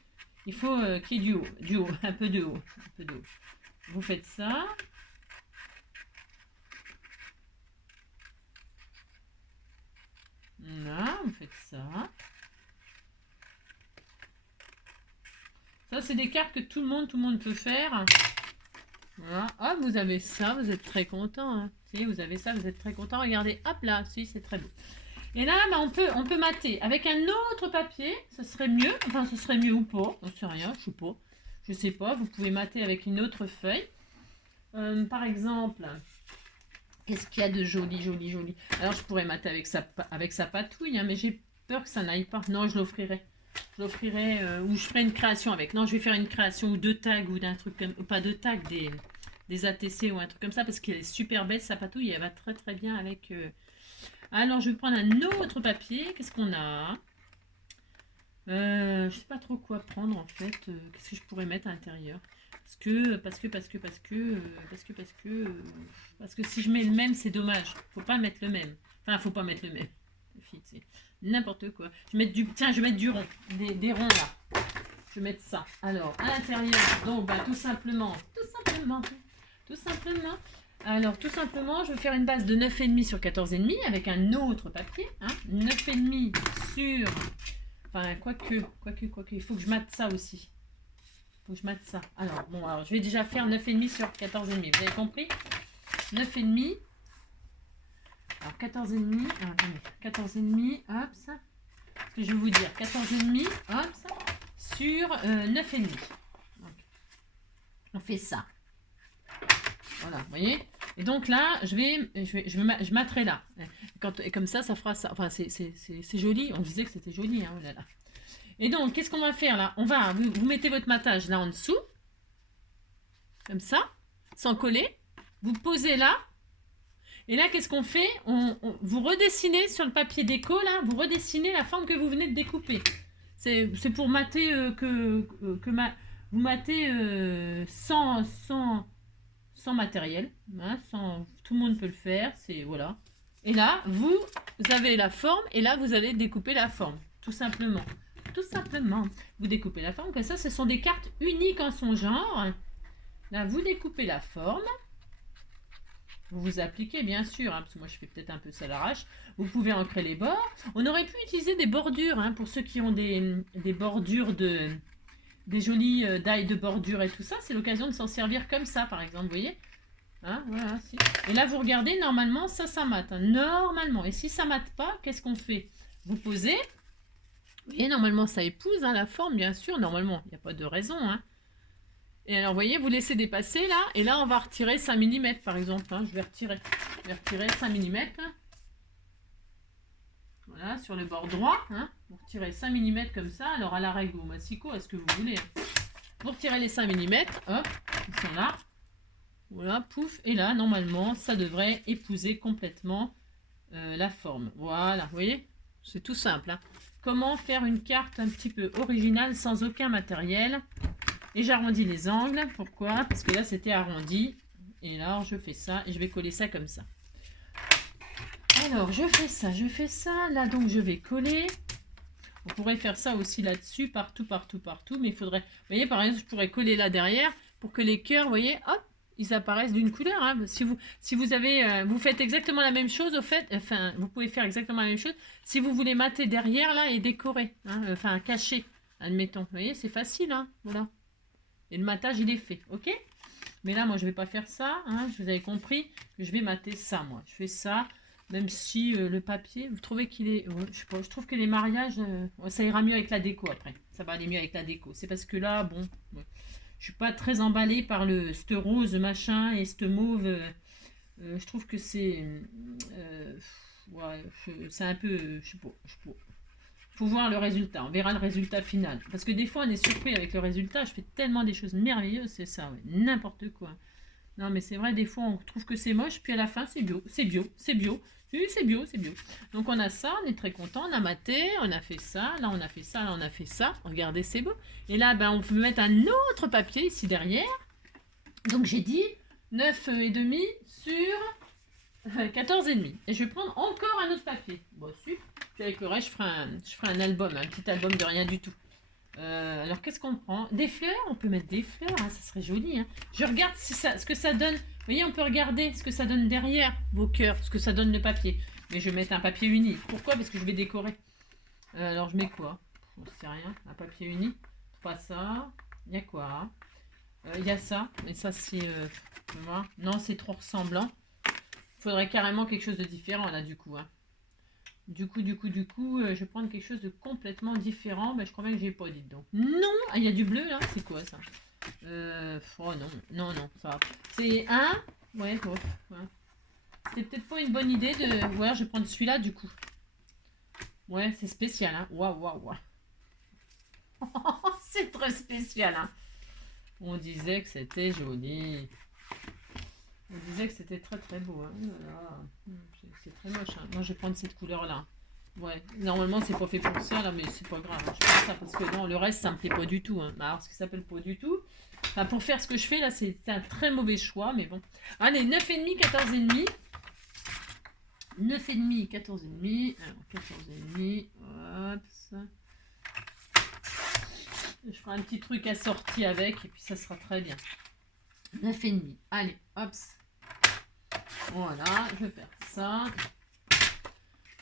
Il faut qu'il y ait du haut, un peu de haut. Vous faites ça. Là, vous faites ça. Ça, c'est des cartes que tout le monde peut faire. Voilà. Hop, vous avez ça, vous êtes très content. Hein. Si, vous avez ça, vous êtes très content. Regardez, hop là, si, c'est très beau. Et là, bah, on peut mater avec un autre papier, ça serait mieux. Enfin, ce serait mieux ou pas, j'en sais rien, je sais pas. Je sais pas, vous pouvez mater avec une autre feuille. Par exemple, qu'est-ce qu'il y a de joli, joli, joli? Alors, je pourrais mater avec sa patouille, hein, mais j'ai peur que ça n'aille pas. Non, je l'offrirai. Je l'offrirai ou je ferai une création avec. Non, je vais faire une création ou 2 tags ou d'un truc comme... Pas 2 tags, des ATC ou un truc comme ça parce qu'elle est super belle, sa patouille. Elle va très très bien avec... Alors, je vais prendre un autre papier. Qu'est-ce qu'on a? Je sais pas trop quoi prendre en fait. Qu'est-ce que je pourrais mettre à l'intérieur? Parce que si je mets le même, c'est dommage. Faut pas mettre le même. Enfin, faut pas mettre le même. C'est n'importe quoi. Tiens, je vais mettre du rond. Des ronds là. Je vais mettre ça. Alors, à l'intérieur, donc, bah, tout simplement. Alors, tout simplement, je vais faire une base de 9,5 sur 14,5 avec un autre papier. Hein, 9,5 sur... Enfin, quoique, il faut que je mate ça aussi. Alors, bon, alors, je vais déjà faire 9,5 sur 14,5. Vous avez compris? 9,5. Alors, 14,5. Alors, attendez. 14,5, hop, ça. Ce que je vais vous dire. 14,5, hop, ça. Sur 9,5. Donc, on fait ça. Voilà, vous voyez? Et donc là, je materai là. Et comme ça fera ça. Enfin, c'est joli. On disait que c'était joli. Hein, oh là là. Et donc, qu'est-ce qu'on va faire là? Vous mettez votre matage là en dessous. Comme ça. Sans coller. Vous posez là. Et là, qu'est-ce qu'on fait? Vous redessinez sur le papier déco, là. Vous redessinez la forme que vous venez de découper. C'est pour mater vous matez sans matériel, hein, tout le monde peut le faire, voilà. Et là, vous avez la forme, et là, vous allez découper la forme, tout simplement. Vous découpez la forme, comme ça, ce sont des cartes uniques en son genre. Là, vous découpez la forme. Vous vous appliquez, bien sûr, hein, parce que moi, je fais peut-être un peu ça à l'arrache. Vous pouvez ancrer les bords. On aurait pu utiliser des bordures, hein, pour ceux qui ont des bordures des jolies dailles de bordure et tout ça, c'est l'occasion de s'en servir comme ça, par exemple, vous voyez, hein, voilà, si. Et là, vous regardez, normalement, ça mate, hein, normalement. Et si ça mate pas, qu'est-ce qu'on fait? Vous posez, vous voyez, normalement, ça épouse, hein, la forme, bien sûr, normalement, il n'y a pas de raison, hein. Et alors, vous voyez, vous laissez dépasser, là, et là, on va retirer 5 mm, par exemple, hein, je vais retirer 5 mm, hein. Voilà, sur le bord droit, hein, vous retirez 5 mm comme ça, alors à la règle ou au massicot, à ce que vous voulez, hein. Vous retirez les 5 mm, hop, ils sont là, voilà, pouf, et là, normalement, ça devrait épouser complètement la forme. Voilà, vous voyez, c'est tout simple, hein. Comment faire une carte un petit peu originale sans aucun matériel? Et j'arrondis les angles, pourquoi? Parce que là, c'était arrondi, et là, je fais ça, et je vais coller ça comme ça. Alors, je fais ça, là, donc je vais coller. On pourrait faire ça aussi là-dessus, partout, mais il faudrait... Vous voyez, par exemple, je pourrais coller là derrière pour que les cœurs, vous voyez, hop, ils apparaissent d'une couleur. Hein. Si vous avez... vous faites exactement la même chose, au fait, enfin, vous pouvez faire exactement la même chose si vous voulez mater derrière, là, et décorer, hein, enfin, cacher, admettons. Vous voyez, c'est facile, hein, voilà. Et le matage, il est fait, ok? Mais là, moi, je vais pas faire ça, hein, vous avez compris, je vais mater ça, moi. Je fais ça... Même si le papier, vous trouvez qu'il est... je sais pas, je trouve que les mariages, ça ira mieux avec la déco après. Ça va aller mieux avec la déco. C'est parce que là, bon, je suis pas très emballée par ce rose machin et ce mauve. Je trouve que c'est... ouais, c'est un peu... je sais pas. Faut voir le résultat. On verra le résultat final. Parce que des fois, on est surpris avec le résultat. Je fais tellement des choses merveilleuses, c'est ça, ouais. N'importe quoi. Non, mais c'est vrai, des fois, on trouve que c'est moche, puis à la fin, c'est bio. Oui, c'est bio. Donc, on a ça, on est très content, on a maté, on a fait ça, là, on a fait ça, là, on a fait ça. Regardez, c'est beau. Et là, ben, on peut mettre un autre papier ici derrière. Donc, j'ai dit 9,5 sur 14,5. Et je vais prendre encore un autre papier. Bon, super. Puis avec le reste, je ferai un album, un petit album de rien du tout. Alors, qu'est-ce qu'on prend? Des fleurs, on peut mettre des fleurs, hein, ça serait joli. Hein. Je regarde ce que ça donne. Vous voyez, on peut regarder ce que ça donne derrière vos cœurs, ce que ça donne le papier. Mais je vais mettre un papier uni. Pourquoi? Parce que je vais décorer. Alors, je mets quoi? Je ne sais rien. Un papier uni. Pas ça. Il y a quoi? Il y a ça. Mais ça, c'est... non, c'est trop ressemblant. Il faudrait carrément quelque chose de différent, là, du coup. Hein. Du coup, je vais prendre quelque chose de complètement différent. Ben, je crois bien que j'ai pas dit donc. Non! Ah, il y a du bleu là? C'est quoi ça? Oh non, non, non, ça va. C'est un. Ouais, bon. Ouais. C'était peut-être pas une bonne idée de. Ouais, je vais prendre celui-là du coup. Ouais, c'est spécial, hein. Waouh, waouh, waouh. C'est très spécial, hein. On disait que c'était joli. On disait que c'était très très beau. Hein. Voilà. C'est très moche. Hein. Moi, je vais prendre cette couleur-là. Ouais, normalement, c'est pas fait pour ça, là, mais c'est pas grave. Hein. Je prends ça parce que non, le reste, ça me plaît pas du tout. Hein. Alors, ce qui s'appelle pas du tout. Enfin, pour faire ce que je fais, là, c'est un très mauvais choix, mais bon. Allez, 9,5, 14,5. 9,5, 14,5. Alors, 14,5. Hop, ça. Je ferai un petit truc assorti avec, et puis ça sera très bien. 9,5. Allez, hop. Voilà, je vais faire ça.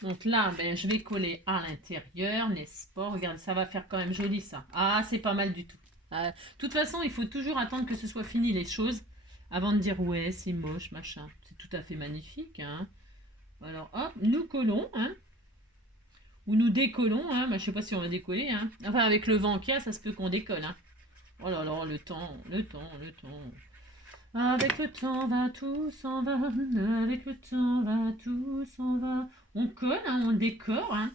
Donc là, ben, je vais coller à l'intérieur, n'est-ce pas? Regarde, ça va faire quand même joli ça. Ah, c'est pas mal du tout. De toute façon, il faut toujours attendre que ce soit fini les choses avant de dire ouais, c'est moche, machin. C'est tout à fait magnifique. Hein. Alors, hop, nous collons. Hein. Ou nous décollons. Hein. Ben, je sais pas si on va décoller. Hein. Enfin, avec le vent qu'il y a, ça se peut qu'on décolle. Hein. Oh là là, le temps, le temps, le temps. Avec le temps va, tout s'en va. Avec le temps va, tout s'en va. On colle, hein, on décore. Hein.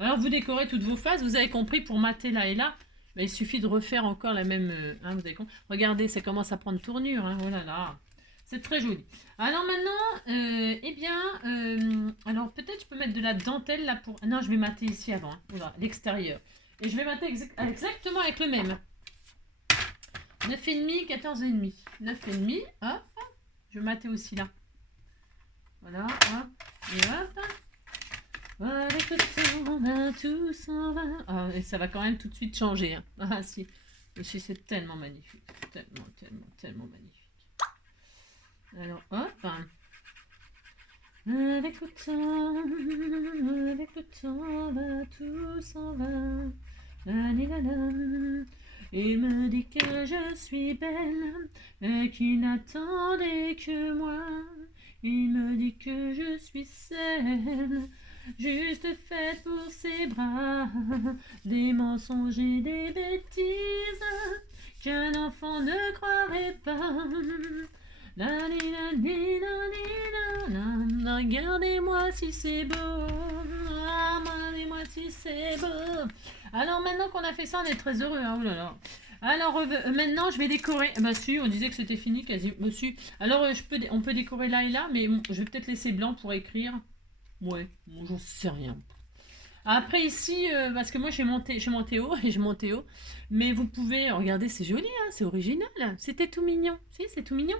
Alors vous décorez toutes vos phases, vous avez compris, pour mater là et là, mais il suffit de refaire encore la même... hein, vous avez compris. Regardez, ça commence à prendre tournure. Hein, oh là là, c'est très joli. Alors maintenant, eh bien, alors peut-être je peux mettre de la dentelle là pour... Non, je vais mater ici avant, hein, voilà, l'extérieur. Et je vais mater exactement avec le même. 9,5, 14,5. 9,5, hop. Je vais mater aussi là. Voilà, hop. Et hop. Avec le temps, va, tout s'en va. Ah, et ça va quand même tout de suite changer. Hein. Ah si. Aussi, c'est tellement magnifique. Tellement, tellement, tellement magnifique. Alors, hop. Avec le temps, va, tout s'en va. La, la, la. Il me dit que je suis belle, et qu'il n'attendait que moi. Il me dit que je suis celle, juste faite pour ses bras. Des mensonges et des bêtises qu'un enfant ne croirait pas. La, la, la, regardez-moi si c'est beau. Ah, regardez-moi si c'est beau. Alors maintenant qu'on a fait ça, on est très heureux. Hein, oh là là. Alors maintenant, je vais décorer. Bah si, on disait que c'était fini quasi. Bah si. Alors on peut décorer là et là, mais bon, je vais peut-être laisser blanc pour écrire. Ouais, bon, j'en sais rien. Après ici, parce que moi j'ai monté haut et j'ai monté haut, mais vous pouvez, regardez, c'est joli, hein, c'est original, c'était tout mignon, si, c'est tout mignon.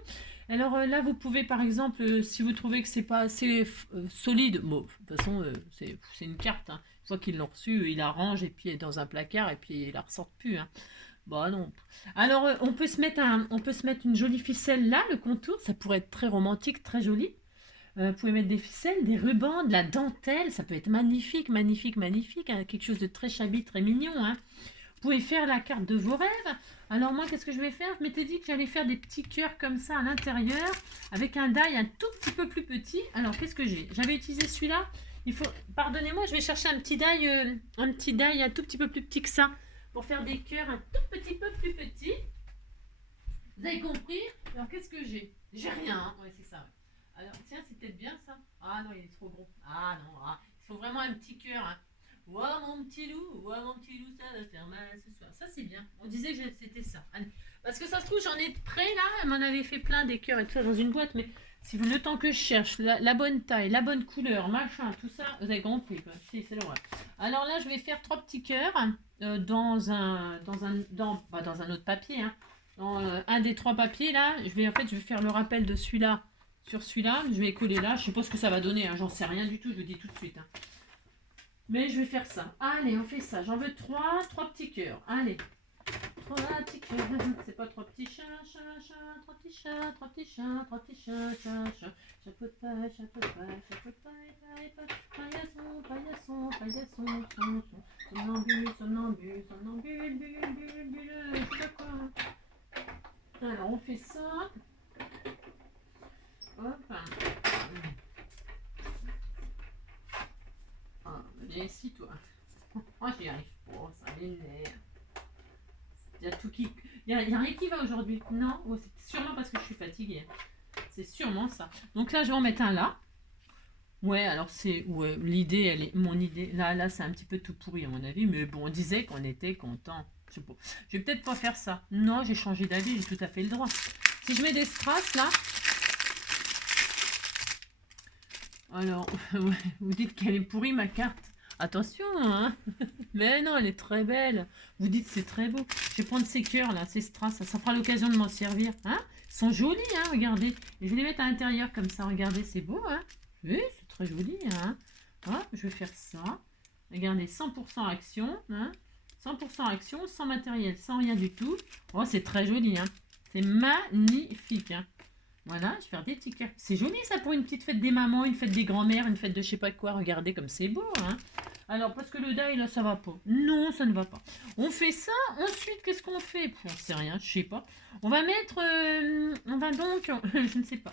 Alors là, vous pouvez par exemple, si vous trouvez que c'est pas assez solide, bon, de toute façon, c'est une carte, hein. Une fois qu'ils l'ont reçue, ils la rangent et puis elle est dans un placard et puis ils la ressortent plus. Hein. Bah non. Alors on peut se mettre une jolie ficelle là, le contour, ça pourrait être très romantique, très joli. Vous pouvez mettre des ficelles, des rubans, de la dentelle, ça peut être magnifique, magnifique, magnifique, hein, quelque chose de très chabi, très mignon. Hein. Vous pouvez faire la carte de vos rêves. Alors moi, qu'est-ce que je vais faire? Je m'étais dit que j'allais faire des petits cœurs comme ça à l'intérieur, avec un die un tout petit peu plus petit. Alors qu'est-ce que j'ai? J'avais utilisé celui-là. Il faut, pardonnez-moi, je vais chercher un petit die un tout petit peu plus petit que ça, pour faire des cœurs un tout petit peu plus petits. Vous avez compris? Alors qu'est-ce que j'ai? J'ai rien. Hein. Ouais, c'est ça. Ouais. Alors, tiens, c'est peut-être bien ça. Ah non, il est trop gros. Ah non, ah. Il faut vraiment un petit cœur. Hein. Ouah, mon petit loup, ça va faire mal ce soir. Ça, c'est bien. On disait que c'était ça. Allez. Parce que ça se trouve, j'en ai de près là. Elle m'en avait fait plein des cœurs et tout ça dans une boîte. Mais si vous le temps que je cherche, la bonne taille, la bonne couleur, machin, tout ça, vous avez compris. Quoi. Si, c'est l'horreur. Alors là, je vais faire 3 petits cœurs dans un autre papier. Hein. Dans un des 3 papiers là. Je vais faire le rappel de celui-là. Sur celui-là, je vais coller là. Je sais pas ce que ça va donner, hein. J'en sais rien du tout, je vous dis tout de suite. Hein. Mais je vais faire ça. Allez, on fait ça. J'en veux 3 petits cœurs. Allez. 3 petits cœurs. C'est pas 3 petits chats, 3 petits chats, 3 petits chats, 3 petits chats. Chapeau de paille, paillasson, somnambule, je sais pas quoi. Alors, on fait ça. Hop. Viens ici, toi. Oh, j'y arrive pas, ça m'énerve. Il y a tout qui... Il y a rien qui va aujourd'hui. Non, oh, c'est sûrement parce que je suis fatiguée. C'est sûrement ça. Donc là, je vais en mettre un là. Ouais, alors c'est... Ouais, l'idée, elle est... Mon idée... Là, c'est un petit peu tout pourri, à mon avis. Mais bon, on disait qu'on était content. Je sais pas. Je vais peut-être pas faire ça. Non, j'ai changé d'avis, j'ai tout à fait le droit. Si je mets des strass, là... Alors, ouais, vous dites qu'elle est pourrie, ma carte. Attention, hein. Mais non, elle est très belle. Vous dites c'est très beau. Je vais prendre ces cœurs, là, ces strass. Ça fera l'occasion de m'en servir. Hein, ils sont jolis, hein, regardez. Et je vais les mettre à l'intérieur comme ça. Regardez, c'est beau, hein. Oui, c'est très joli, hein. Hop, je vais faire ça. Regardez, 100% action, hein. 100% action, sans matériel, sans rien du tout. Oh, c'est très joli, hein. C'est magnifique, hein. Voilà, je vais faire des petits cœurs. C'est joli ça pour une petite fête des mamans, une fête des grands-mères, une fête de je sais pas quoi. Regardez comme c'est beau, hein. Alors, parce que le die, là, ça va pas. Non, ça ne va pas. On fait ça. Ensuite, qu'est-ce qu'on fait? On sait rien, je sais pas. On va mettre... on va donc... je ne sais pas.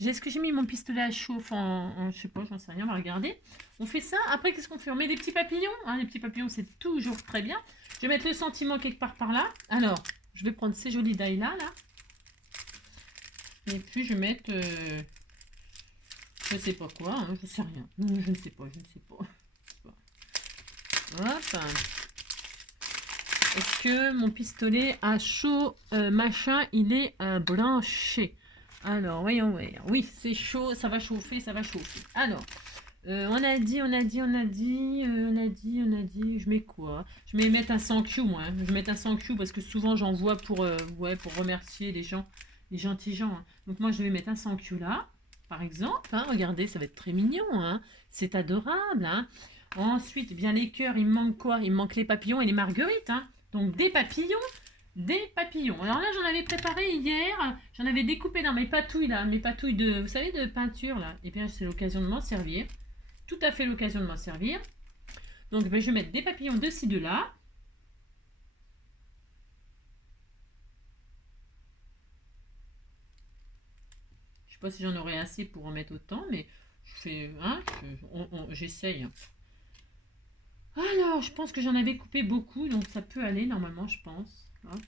Est-ce que j'ai mis mon pistolet à chauffe je sais pas, j'en sais rien, on va regarder. On fait ça. Après, qu'est-ce qu'on fait? On met des petits papillons. Hein, les petits papillons, c'est toujours très bien. Je vais mettre le sentiment quelque part par là. Alors, je vais prendre ces jolis die là. Et puis, je vais mettre... je sais pas quoi, hein, je sais rien. Non, je ne sais pas, je ne sais pas. Hop. Est-ce que mon pistolet à chaud, machin, il est branché? Alors, voyons voir. Oui, c'est chaud, ça va chauffer, ça va chauffer. Alors, on a dit, je mets quoi? Je vais mettre un 100 Q, moi. Hein. Je vais mettre un 100 Q parce que souvent j'en vois pour remercier les gens, les gentils gens. Hein. Donc moi, je vais mettre un 100 Q là, par exemple. Hein. Regardez, ça va être très mignon. Hein. C'est adorable. Hein. Ensuite, bien les cœurs, il me manque quoi? Il me manque les papillons et les marguerites. Hein. Donc des papillons. Des papillons. Alors là, j'en avais préparé hier. J'en avais découpé dans mes patouilles là, mes patouilles de, vous savez, de peinture là. Et bien, c'est l'occasion de m'en servir. Tout à fait l'occasion de m'en servir. Donc, ben, je vais mettre des papillons de ci, de là. Je sais pas si j'en aurai assez pour en mettre autant, mais je fais, hein, j'essaye. Alors, je pense que j'en avais coupé beaucoup, donc ça peut aller normalement, je pense. Hop.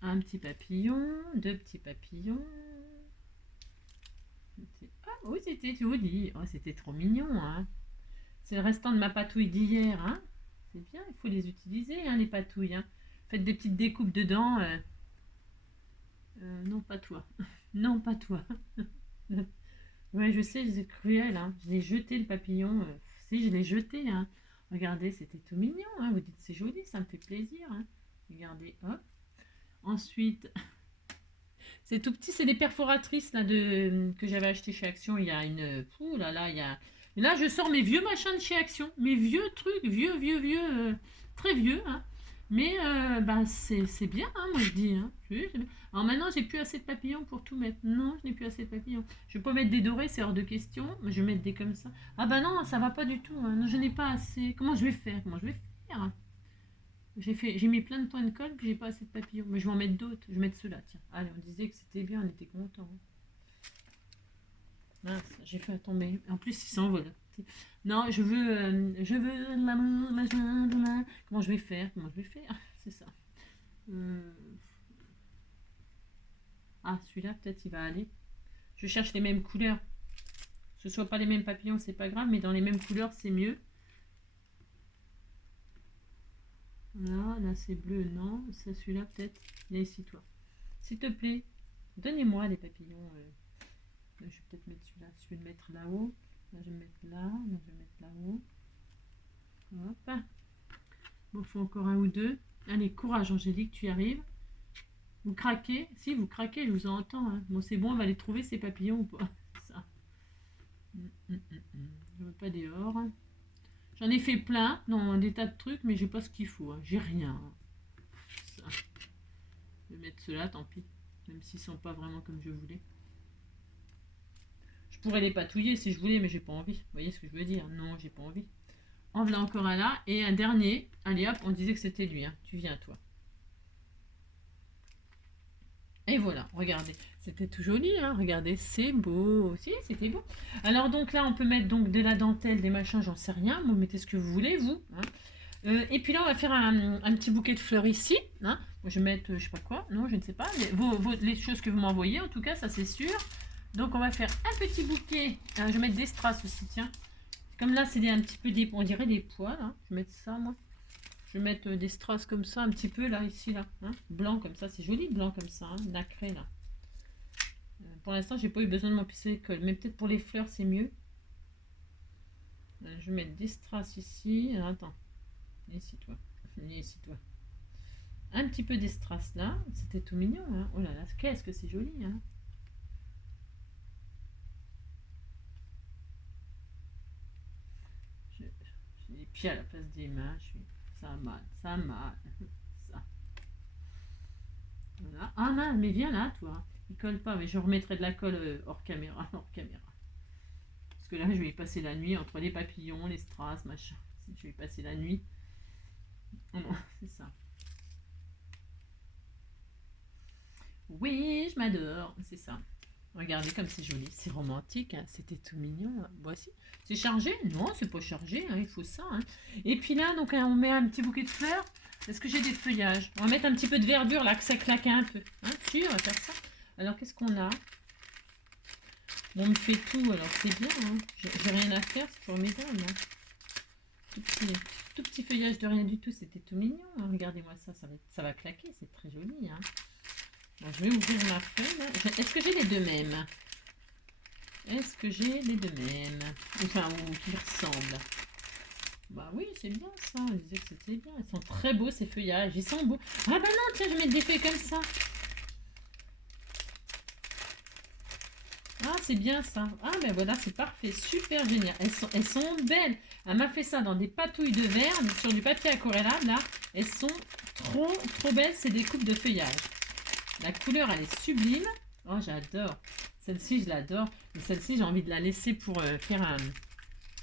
Un petit papillon, deux petits papillons. Ah, oui, c'était joli. Oh, c'était trop mignon. Hein. C'est le restant de ma patouille d'hier. Hein. C'est bien, il faut les utiliser, hein, les patouilles. Hein. Faites des petites découpes dedans. Non, pas toi. Non, pas toi. Ouais, je sais, c'est cruel. Hein. Je l'ai jeté, le papillon. Si, je l'ai jeté. Hein. Regardez, c'était tout mignon. Hein. Vous dites, c'est joli, ça me fait plaisir. Hein. Regardez, hop. Ensuite, c'est tout petit, c'est des perforatrices là, que j'avais acheté chez Action. Il y a une... Ouh là là, il y a... Et là, je sors mes vieux machins de chez Action. Mes vieux trucs, vieux, très vieux. Hein. Mais bah, c'est bien, hein, moi je dis. Hein. Alors maintenant, j'ai plus assez de papillons pour tout mettre. Non, je n'ai plus assez de papillons. Je vais pas mettre des dorés, c'est hors de question. Mais je vais mettre des comme ça. Ah bah non, ça va pas du tout. Hein. Non, je n'ai pas assez. Comment je vais faire? J'ai mis plein de points de colle, puis j'ai pas assez de papillons. Mais je vais en mettre d'autres. Je vais mettre ceux-là, tiens. Allez, on disait que c'était bien, on était content. Mince, j'ai fait tomber. En plus, il s'envole. Non, je veux la main. Comment je vais faire? C'est ça. Ah, celui-là, peut-être il va aller. Je cherche les mêmes couleurs. Que ce soit pas les mêmes papillons, c'est pas grave, mais dans les mêmes couleurs, c'est mieux. Là c'est bleu, non. C'est celui-là peut-être. Viens ici, toi. S'il te plaît, donnez-moi les papillons. Je vais peut-être mettre celui-là. Je vais le mettre là-haut. Là, je vais me mettre là. Là, je vais le mettre là-haut. Hop. Bon, il faut encore un ou deux. Allez, courage, Angélique, tu y arrives. Vous craquez. Si, vous craquez, je vous entends. Hein. Bon, c'est bon, on va les trouver, ces papillons ou pas. Ça. Je ne veux pas dehors. J'en ai fait plein dans des tas de trucs, mais j'ai pas ce qu'il faut. Hein. J'ai rien. Hein. Ça. Je vais mettre ceux-là, tant pis. Même s'ils sont pas vraiment comme je voulais. Je pourrais les patouiller si je voulais, mais j'ai pas envie. Vous voyez ce que je veux dire? Non, j'ai pas envie. En voilà encore un là. Et un dernier. Allez hop, on disait que c'était lui. Hein. Tu viens, toi. Et voilà, regardez. C'était tout joli, hein. Regardez, c'est beau. Si, c'était beau. Alors donc là, on peut mettre donc de la dentelle, des machins, j'en sais rien. Vous mettez ce que vous voulez, vous. Hein. Et puis là, on va faire un petit bouquet de fleurs ici. Hein. Moi, je vais mettre, je sais pas quoi. Non, je ne sais pas. Les choses que vous m'envoyez, en tout cas, ça c'est sûr. Donc on va faire un petit bouquet. Je vais mettre des strass aussi, tiens. Comme là, c'est un petit peu des, on dirait des poils. Hein. Je vais mettre ça, moi. Je vais mettre des strass comme ça, un petit peu là, ici, là. Hein. Blanc comme ça, c'est joli, blanc comme ça, hein. Nacré là. Pour l'instant, j'ai pas eu besoin de mon pinceau d'école, mais peut-être pour les fleurs, c'est mieux. Je vais mettre des strass ici. Alors, attends. Ici, toi. Ici, toi. Un petit peu des strass là. C'était tout mignon. Hein. Oh là là, qu'est-ce que c'est joli. Hein. J'ai des pieds à la place des mains. Ça a mal. Ça a mal. Ça. Voilà. Ah non, mais viens là, toi. Il colle pas, mais je remettrai de la colle hors caméra. Hors caméra. Parce que là, je vais y passer la nuit entre les papillons, les strass, machin. Je vais y passer la nuit. Oh non, c'est ça. Oui, je m'adore. C'est ça. Regardez comme c'est joli. C'est romantique. Hein. C'était tout mignon. Voici. C'est chargé? Non, c'est pas chargé. Hein. Il faut ça. Hein. Et puis là, donc, on met un petit bouquet de fleurs. Est-ce que j'ai des feuillages? On va mettre un petit peu de verdure là, que ça claque un peu. Hein, si, on va faire ça. Alors, qu'est-ce qu'on a? Bon, on me fait tout. Alors, c'est bien. Hein. J'ai rien à faire. C'est formidable. Hein. Tout petit feuillage de rien du tout. C'était tout mignon. Hein. Regardez-moi ça. Ça va claquer. C'est très joli. Hein. Bon, je vais ouvrir ma feuille. Est-ce que j'ai les deux mêmes? Est-ce que j'ai les deux mêmes? Enfin, ou qui ressemblent? Bah oui, c'est bien ça. On disait que c'était bien. Ils sont très beaux ces feuillages. Ils sont beaux. Ah bah non, tiens, je vais mettre des feuilles comme ça. Ah, c'est bien ça. Ah ben voilà, c'est parfait. Super génial. Elles sont belles. Elle m'a fait ça dans des patouilles de verre, sur du papier aquarellable. Là, elles sont trop belles. C'est des coupes de feuillage. La couleur, elle est sublime. Oh, j'adore. Celle-ci, je l'adore. Mais celle-ci, j'ai envie de la laisser pour faire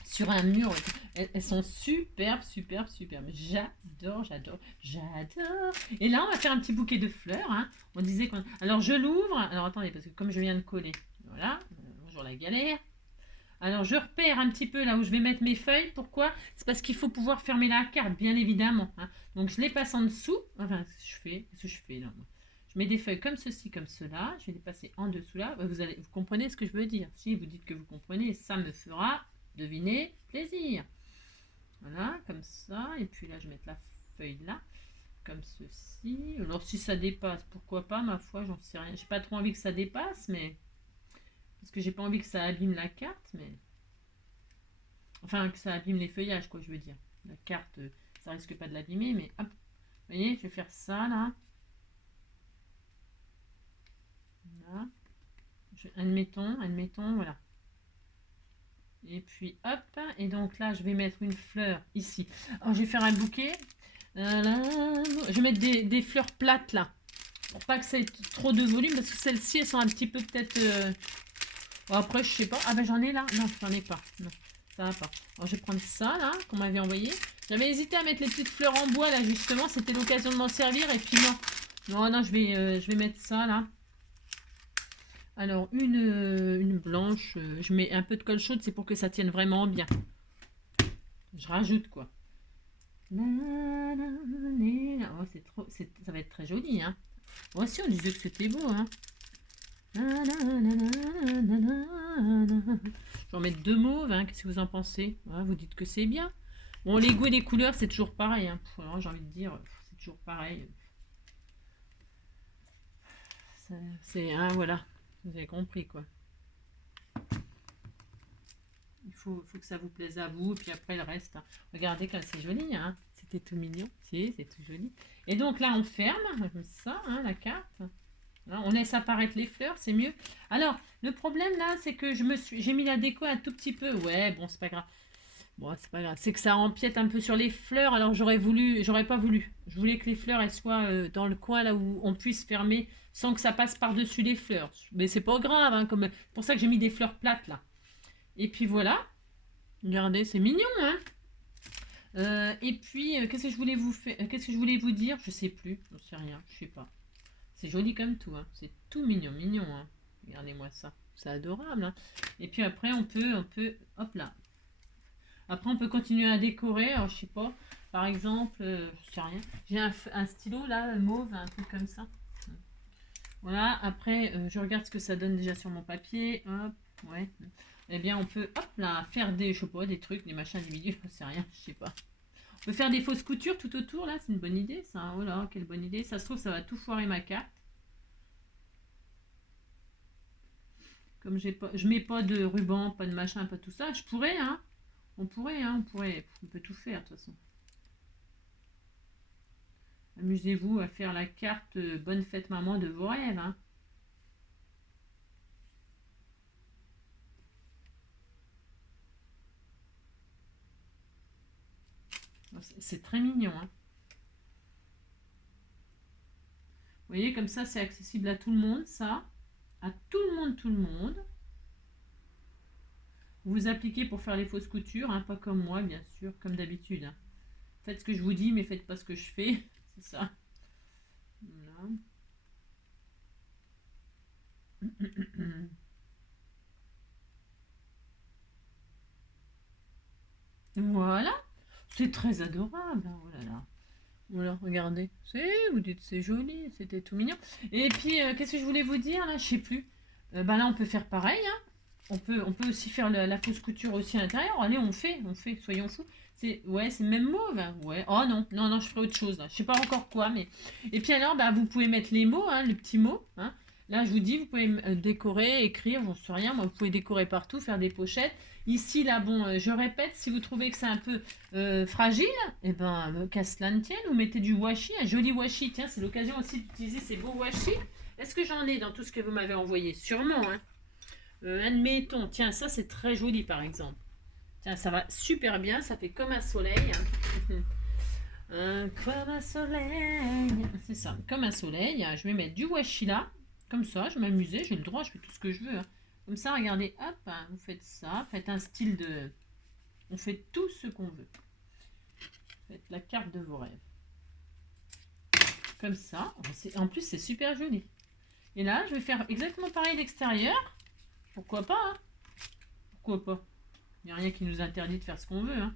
sur un mur. Elles sont superbes, superbes, superbes. J'adore, j'adore, j'adore. Et là, on va faire un petit bouquet de fleurs. Hein. On disait qu'on... Alors, je l'ouvre. Alors, attendez, parce que comme je viens de coller, voilà. Bonjour la galère. Alors, je repère un petit peu là où je vais mettre mes feuilles. Pourquoi? C'est parce qu'il faut pouvoir fermer la carte, bien évidemment. Hein. Donc, je les passe en dessous. Enfin, qu'est-ce que je fais là, moi? Je mets des feuilles comme ceci, comme cela. Je vais les passer en dessous là. Vous comprenez ce que je veux dire? Si vous dites que vous comprenez, ça me fera deviner plaisir. Voilà, comme ça. Et puis là, je vais mettre la feuille là, comme ceci. Alors, si ça dépasse, pourquoi pas, ma foi, j'en sais rien. J'ai pas trop envie que ça dépasse, mais... Parce que j'ai pas envie que ça abîme la carte, mais... Enfin, que ça abîme les feuillages, quoi, je veux dire. La carte, ça risque pas de l'abîmer, mais hop. Vous voyez, je vais faire ça, là. Voilà. Admettons, voilà. Et puis hop, et donc là je vais mettre une fleur ici. Alors, je vais faire un bouquet. Je vais mettre des fleurs plates là. Pour pas que ça ait trop de volume, parce que celles-ci elles sont un petit peu peut-être... Après je sais pas. Ah ben j'en ai là. Non, j'en ai pas. Non, ça va pas. Alors je vais prendre ça là, qu'on m'avait envoyé. J'avais hésité à mettre les petites fleurs en bois là justement. C'était l'occasion de m'en servir. Et puis non. Non, je vais mettre ça là. Alors, une blanche, je mets un peu de colle chaude, c'est pour que ça tienne vraiment bien. Je rajoute quoi. Oh, ça va être très joli. Hein. Moi aussi, on disait que c'était beau. Hein. Je vais en mettre deux mauves. Hein. Qu'est-ce que vous en pensez? Vous dites que c'est bien. Bon, les goûts et les couleurs, c'est toujours pareil. Hein. J'ai envie de dire, c'est toujours pareil. C'est, hein, voilà. Vous avez compris quoi. Il faut que ça vous plaise à vous. Et puis après le reste. Hein. Regardez comme c'est joli. Hein. C'était tout mignon. Si, c'est tout joli. Et donc là on ferme. Comme ça, hein, la carte. Là, on laisse apparaître les fleurs. C'est mieux. Alors le problème là c'est que j'ai mis la déco un tout petit peu. Ouais bon c'est pas grave. Bon c'est pas grave. C'est que ça empiète un peu sur les fleurs. Alors j'aurais pas voulu. Je voulais que les fleurs elles soient dans le coin là où on puisse fermer sans que ça passe par-dessus les fleurs. Mais c'est pas grave, hein, c'est pour ça que j'ai mis des fleurs plates là. Et puis voilà. Regardez, c'est mignon, hein. Et puis, qu'est-ce que je voulais vous dire? Je sais plus, je sais rien, je sais pas. C'est joli comme tout, hein. C'est tout mignon, mignon, hein. Regardez-moi ça. C'est adorable, hein. Et puis après, hop là. Après, on peut continuer à décorer. Alors, je sais pas. Par exemple, je sais rien. J'ai un stylo là, mauve, un truc comme ça. Voilà. Après, je regarde ce que ça donne déjà sur mon papier. Hop, ouais. Eh bien, on peut, hop là, faire des, je sais pas, des trucs, des machins, des bidule, je sais rien, je sais pas. On peut faire des fausses coutures tout autour là. C'est une bonne idée, ça. Oh là, quelle bonne idée. Ça se trouve, ça va tout foirer ma carte. Comme je mets pas de ruban, pas de machin, pas tout ça, je pourrais, hein. On pourrait, hein, on peut tout faire de toute façon. Amusez-vous à faire la carte Bonne fête maman de vos rêves, hein. C'est très mignon, hein. Vous voyez, comme ça, c'est accessible à tout le monde, ça. À tout le monde, tout le monde. Vous appliquez pour faire les fausses coutures, hein, pas comme moi, bien sûr, comme d'habitude, hein. Faites ce que je vous dis, mais faites pas ce que je fais. C'est ça. Voilà. Voilà. C'est très adorable, hein. Oh là là. Voilà, regardez. Vous dites c'est joli, c'était tout mignon. Et puis, qu'est-ce que je voulais vous dire là? Je sais plus. Ben là, on peut faire pareil, hein. On peut aussi faire la fausse couture aussi à l'intérieur. Allez, on fait, soyons fous. Ouais, c'est même mauve, hein. Ouais. Oh non, non, non, je ferai autre chose là. Je sais pas encore quoi, mais. Et puis alors, bah, vous pouvez mettre les mots, hein, les petits mots, hein. Là, je vous dis, vous pouvez décorer, écrire, j'en sais rien. Moi, vous pouvez décorer partout, faire des pochettes. Ici, là, bon, je répète, si vous trouvez que c'est un peu fragile, et ben, qu'à cela ne tienne, vous mettez du washi, un joli washi. Tiens, c'est l'occasion aussi d'utiliser ces beaux washi. Est-ce que j'en ai dans tout ce que vous m'avez envoyé? Sûrement, hein. Admettons, tiens, ça c'est très joli par exemple. Tiens, ça va super bien, ça fait comme un soleil, hein. Comme un soleil. C'est ça, comme un soleil. Je vais mettre du washi là, comme ça, je vais m'amuser, j'ai le droit, je fais tout ce que je veux, hein. Comme ça, regardez, hop, hein, vous faites ça, faites un style de... On fait tout ce qu'on veut. Faites la carte de vos rêves. Comme ça, en plus c'est super joli. Et là, je vais faire exactement pareil d'extérieur. Pourquoi pas, hein? Pourquoi pas? Il n'y a rien qui nous interdit de faire ce qu'on veut, hein.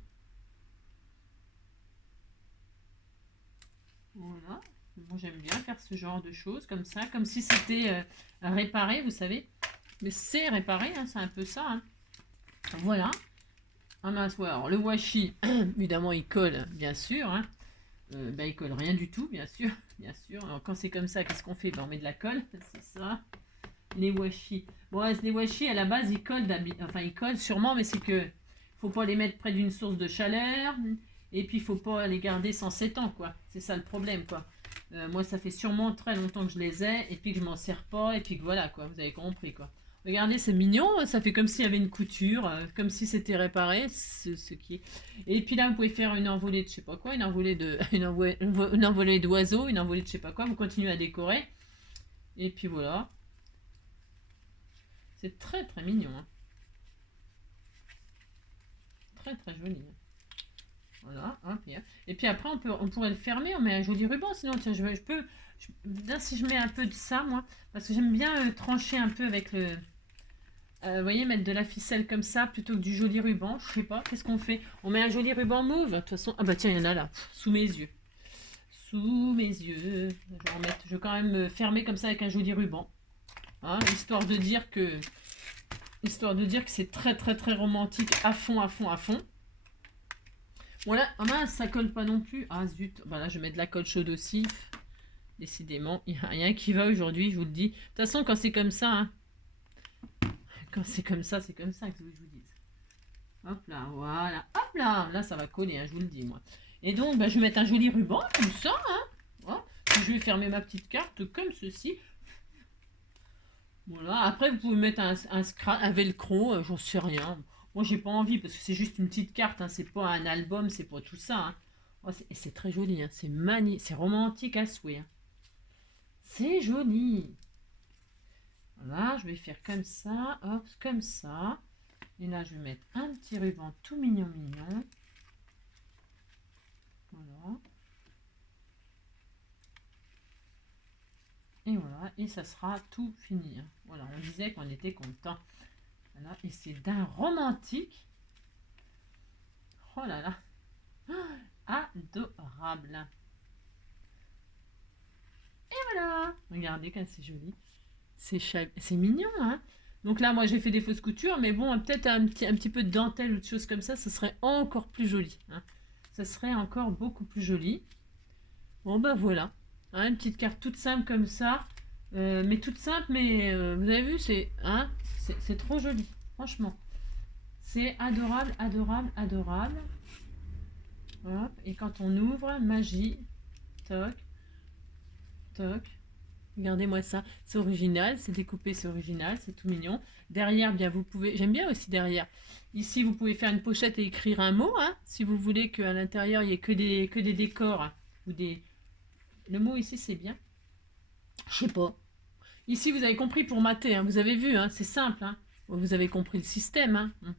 Voilà. Moi, j'aime bien faire ce genre de choses comme ça, comme si c'était réparé, vous savez. Mais c'est réparé, hein, c'est un peu ça, hein. Voilà. Ah mince, ouais, alors le washi, évidemment, il colle, bien sûr, hein. Il colle rien du tout, bien sûr. Bien sûr. Alors, quand c'est comme ça, qu'est-ce qu'on fait? Ben, on met de la colle, c'est ça. Les washi. Bon, les washi, à la base, ils collent, enfin, ils collent sûrement, mais c'est que faut pas les mettre près d'une source de chaleur, et puis il faut pas les garder sans 7 ans, quoi. C'est ça le problème, quoi. Moi, ça fait sûrement très longtemps que je les ai, et puis que je m'en sers pas, et puis que voilà, quoi. Vous avez compris, quoi. Regardez, c'est mignon, ça fait comme s'il y avait une couture, comme si c'était réparé, ce qui est. Et puis là, vous pouvez faire une envolée de je sais pas quoi, une envolée d'oiseaux, une envolée de je sais pas quoi, vous continuez à décorer. Et puis voilà. C'est très très mignon, hein. Très très joli, hein. Voilà, hop, et puis après on pourrait le fermer, on met un joli ruban, sinon tiens, là, si je mets un peu de ça, moi, parce que j'aime bien trancher un peu avec le... vous voyez, mettre de la ficelle comme ça, plutôt que du joli ruban, je sais pas, qu'est-ce qu'on fait? On met un joli ruban mauve, de toute façon, ah bah tiens, il y en a là, sous mes yeux. Sous mes yeux, je vais quand même me fermer comme ça avec un joli ruban, hein, histoire de dire que c'est très très très romantique, à fond, à fond, à fond. Voilà, oh mince, ça colle pas non plus. Ah zut, voilà, je mets de la colle chaude aussi. Décidément, il n'y a rien qui va aujourd'hui, je vous le dis. De toute façon, quand c'est comme ça, hein, quand c'est comme ça, que je vous dise. Hop là, voilà, hop là, là ça va coller, hein, je vous le dis moi. Et donc, bah, je vais mettre un joli ruban, comme ça, hein. Voilà. Je vais fermer ma petite carte comme ceci. Voilà, après vous pouvez mettre un velcro, j'en sais rien. Moi j'ai pas envie parce que c'est juste une petite carte, hein, c'est pas un album, c'est pas tout ça, hein. Oh, c'est très joli, hein, c'est magnifique, c'est romantique à souhait, hein. C'est joli. Voilà, je vais faire comme ça, hop, comme ça. Et là je vais mettre un petit ruban tout mignon mignon. Voilà. Et Et voilà, et ça sera tout fini. Hein. Voilà, on disait qu'on était content. Voilà, et c'est d'un romantique. Oh là là. Adorable. Et voilà. Regardez comme c'est joli. C'est mignon, hein. Donc là, moi, j'ai fait des fausses coutures, mais bon, peut-être un petit peu de dentelle ou de choses comme ça serait encore plus joli. Hein. Ça serait encore beaucoup plus joli. Bon, bah voilà. Hein, une petite carte toute simple comme ça. Mais toute simple, mais vous avez vu, c'est trop joli. Franchement. C'est adorable, adorable, adorable. Hop. Et quand on ouvre, magie. Toc, toc. Regardez-moi ça, c'est original, c'est découpé, c'est original, c'est tout mignon. Derrière, bien vous pouvez, j'aime bien aussi derrière. Ici, vous pouvez faire une pochette et écrire un mot, hein, si vous voulez qu'à l'intérieur il n'y ait que des décors hein, ou des. Le mot ici c'est bien. Je sais pas. Ici vous avez compris pour mater, hein, vous avez vu, hein, c'est simple. Hein. Vous avez compris le système. Hein.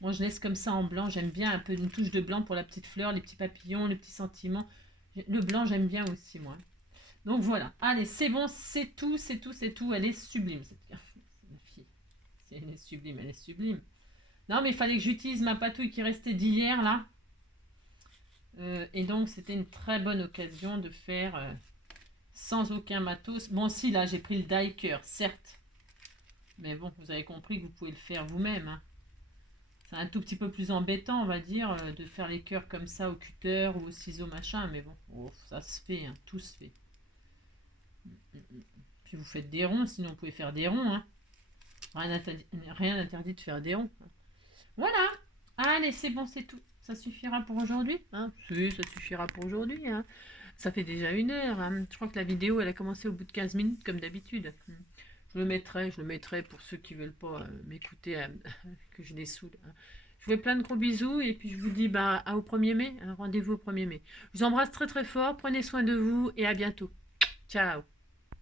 Moi je laisse comme ça en blanc, j'aime bien un peu une touche de blanc pour la petite fleur, les petits papillons, les petits sentiments. Le blanc j'aime bien aussi moi. Donc voilà, allez, c'est bon, c'est tout, c'est tout, c'est tout. Elle est sublime, cette carte. Ma fille. Elle est sublime, elle est sublime. Non, mais il fallait que j'utilise ma patouille qui restait d'hier, là. Et donc, c'était une très bonne occasion de faire sans aucun matos. Bon, si, là, j'ai pris le die-cœur, certes. Mais bon, vous avez compris que vous pouvez le faire vous-même. Hein. C'est un tout petit peu plus embêtant, on va dire, de faire les cœurs comme ça au cutter ou au ciseau, machin. Mais bon, oh, ça se fait, hein, tout se fait. Puis vous faites des ronds, sinon vous pouvez faire des ronds. Hein. Rien n'interdit de faire des ronds. Voilà. Allez, c'est bon, c'est tout. Ça suffira pour aujourd'hui. Hein. Oui, ça suffira pour aujourd'hui. Hein. Ça fait déjà 1 heure. Hein. Je crois que la vidéo, elle a commencé au bout de 15 minutes, comme d'habitude. Je le mettrai pour ceux qui veulent pas m'écouter, que je les saoule. Hein. Je vous fais plein de gros bisous et puis je vous dis au 1er mai. Rendez-vous au 1er mai. Je vous embrasse très très fort. Prenez soin de vous et à bientôt. Ciao.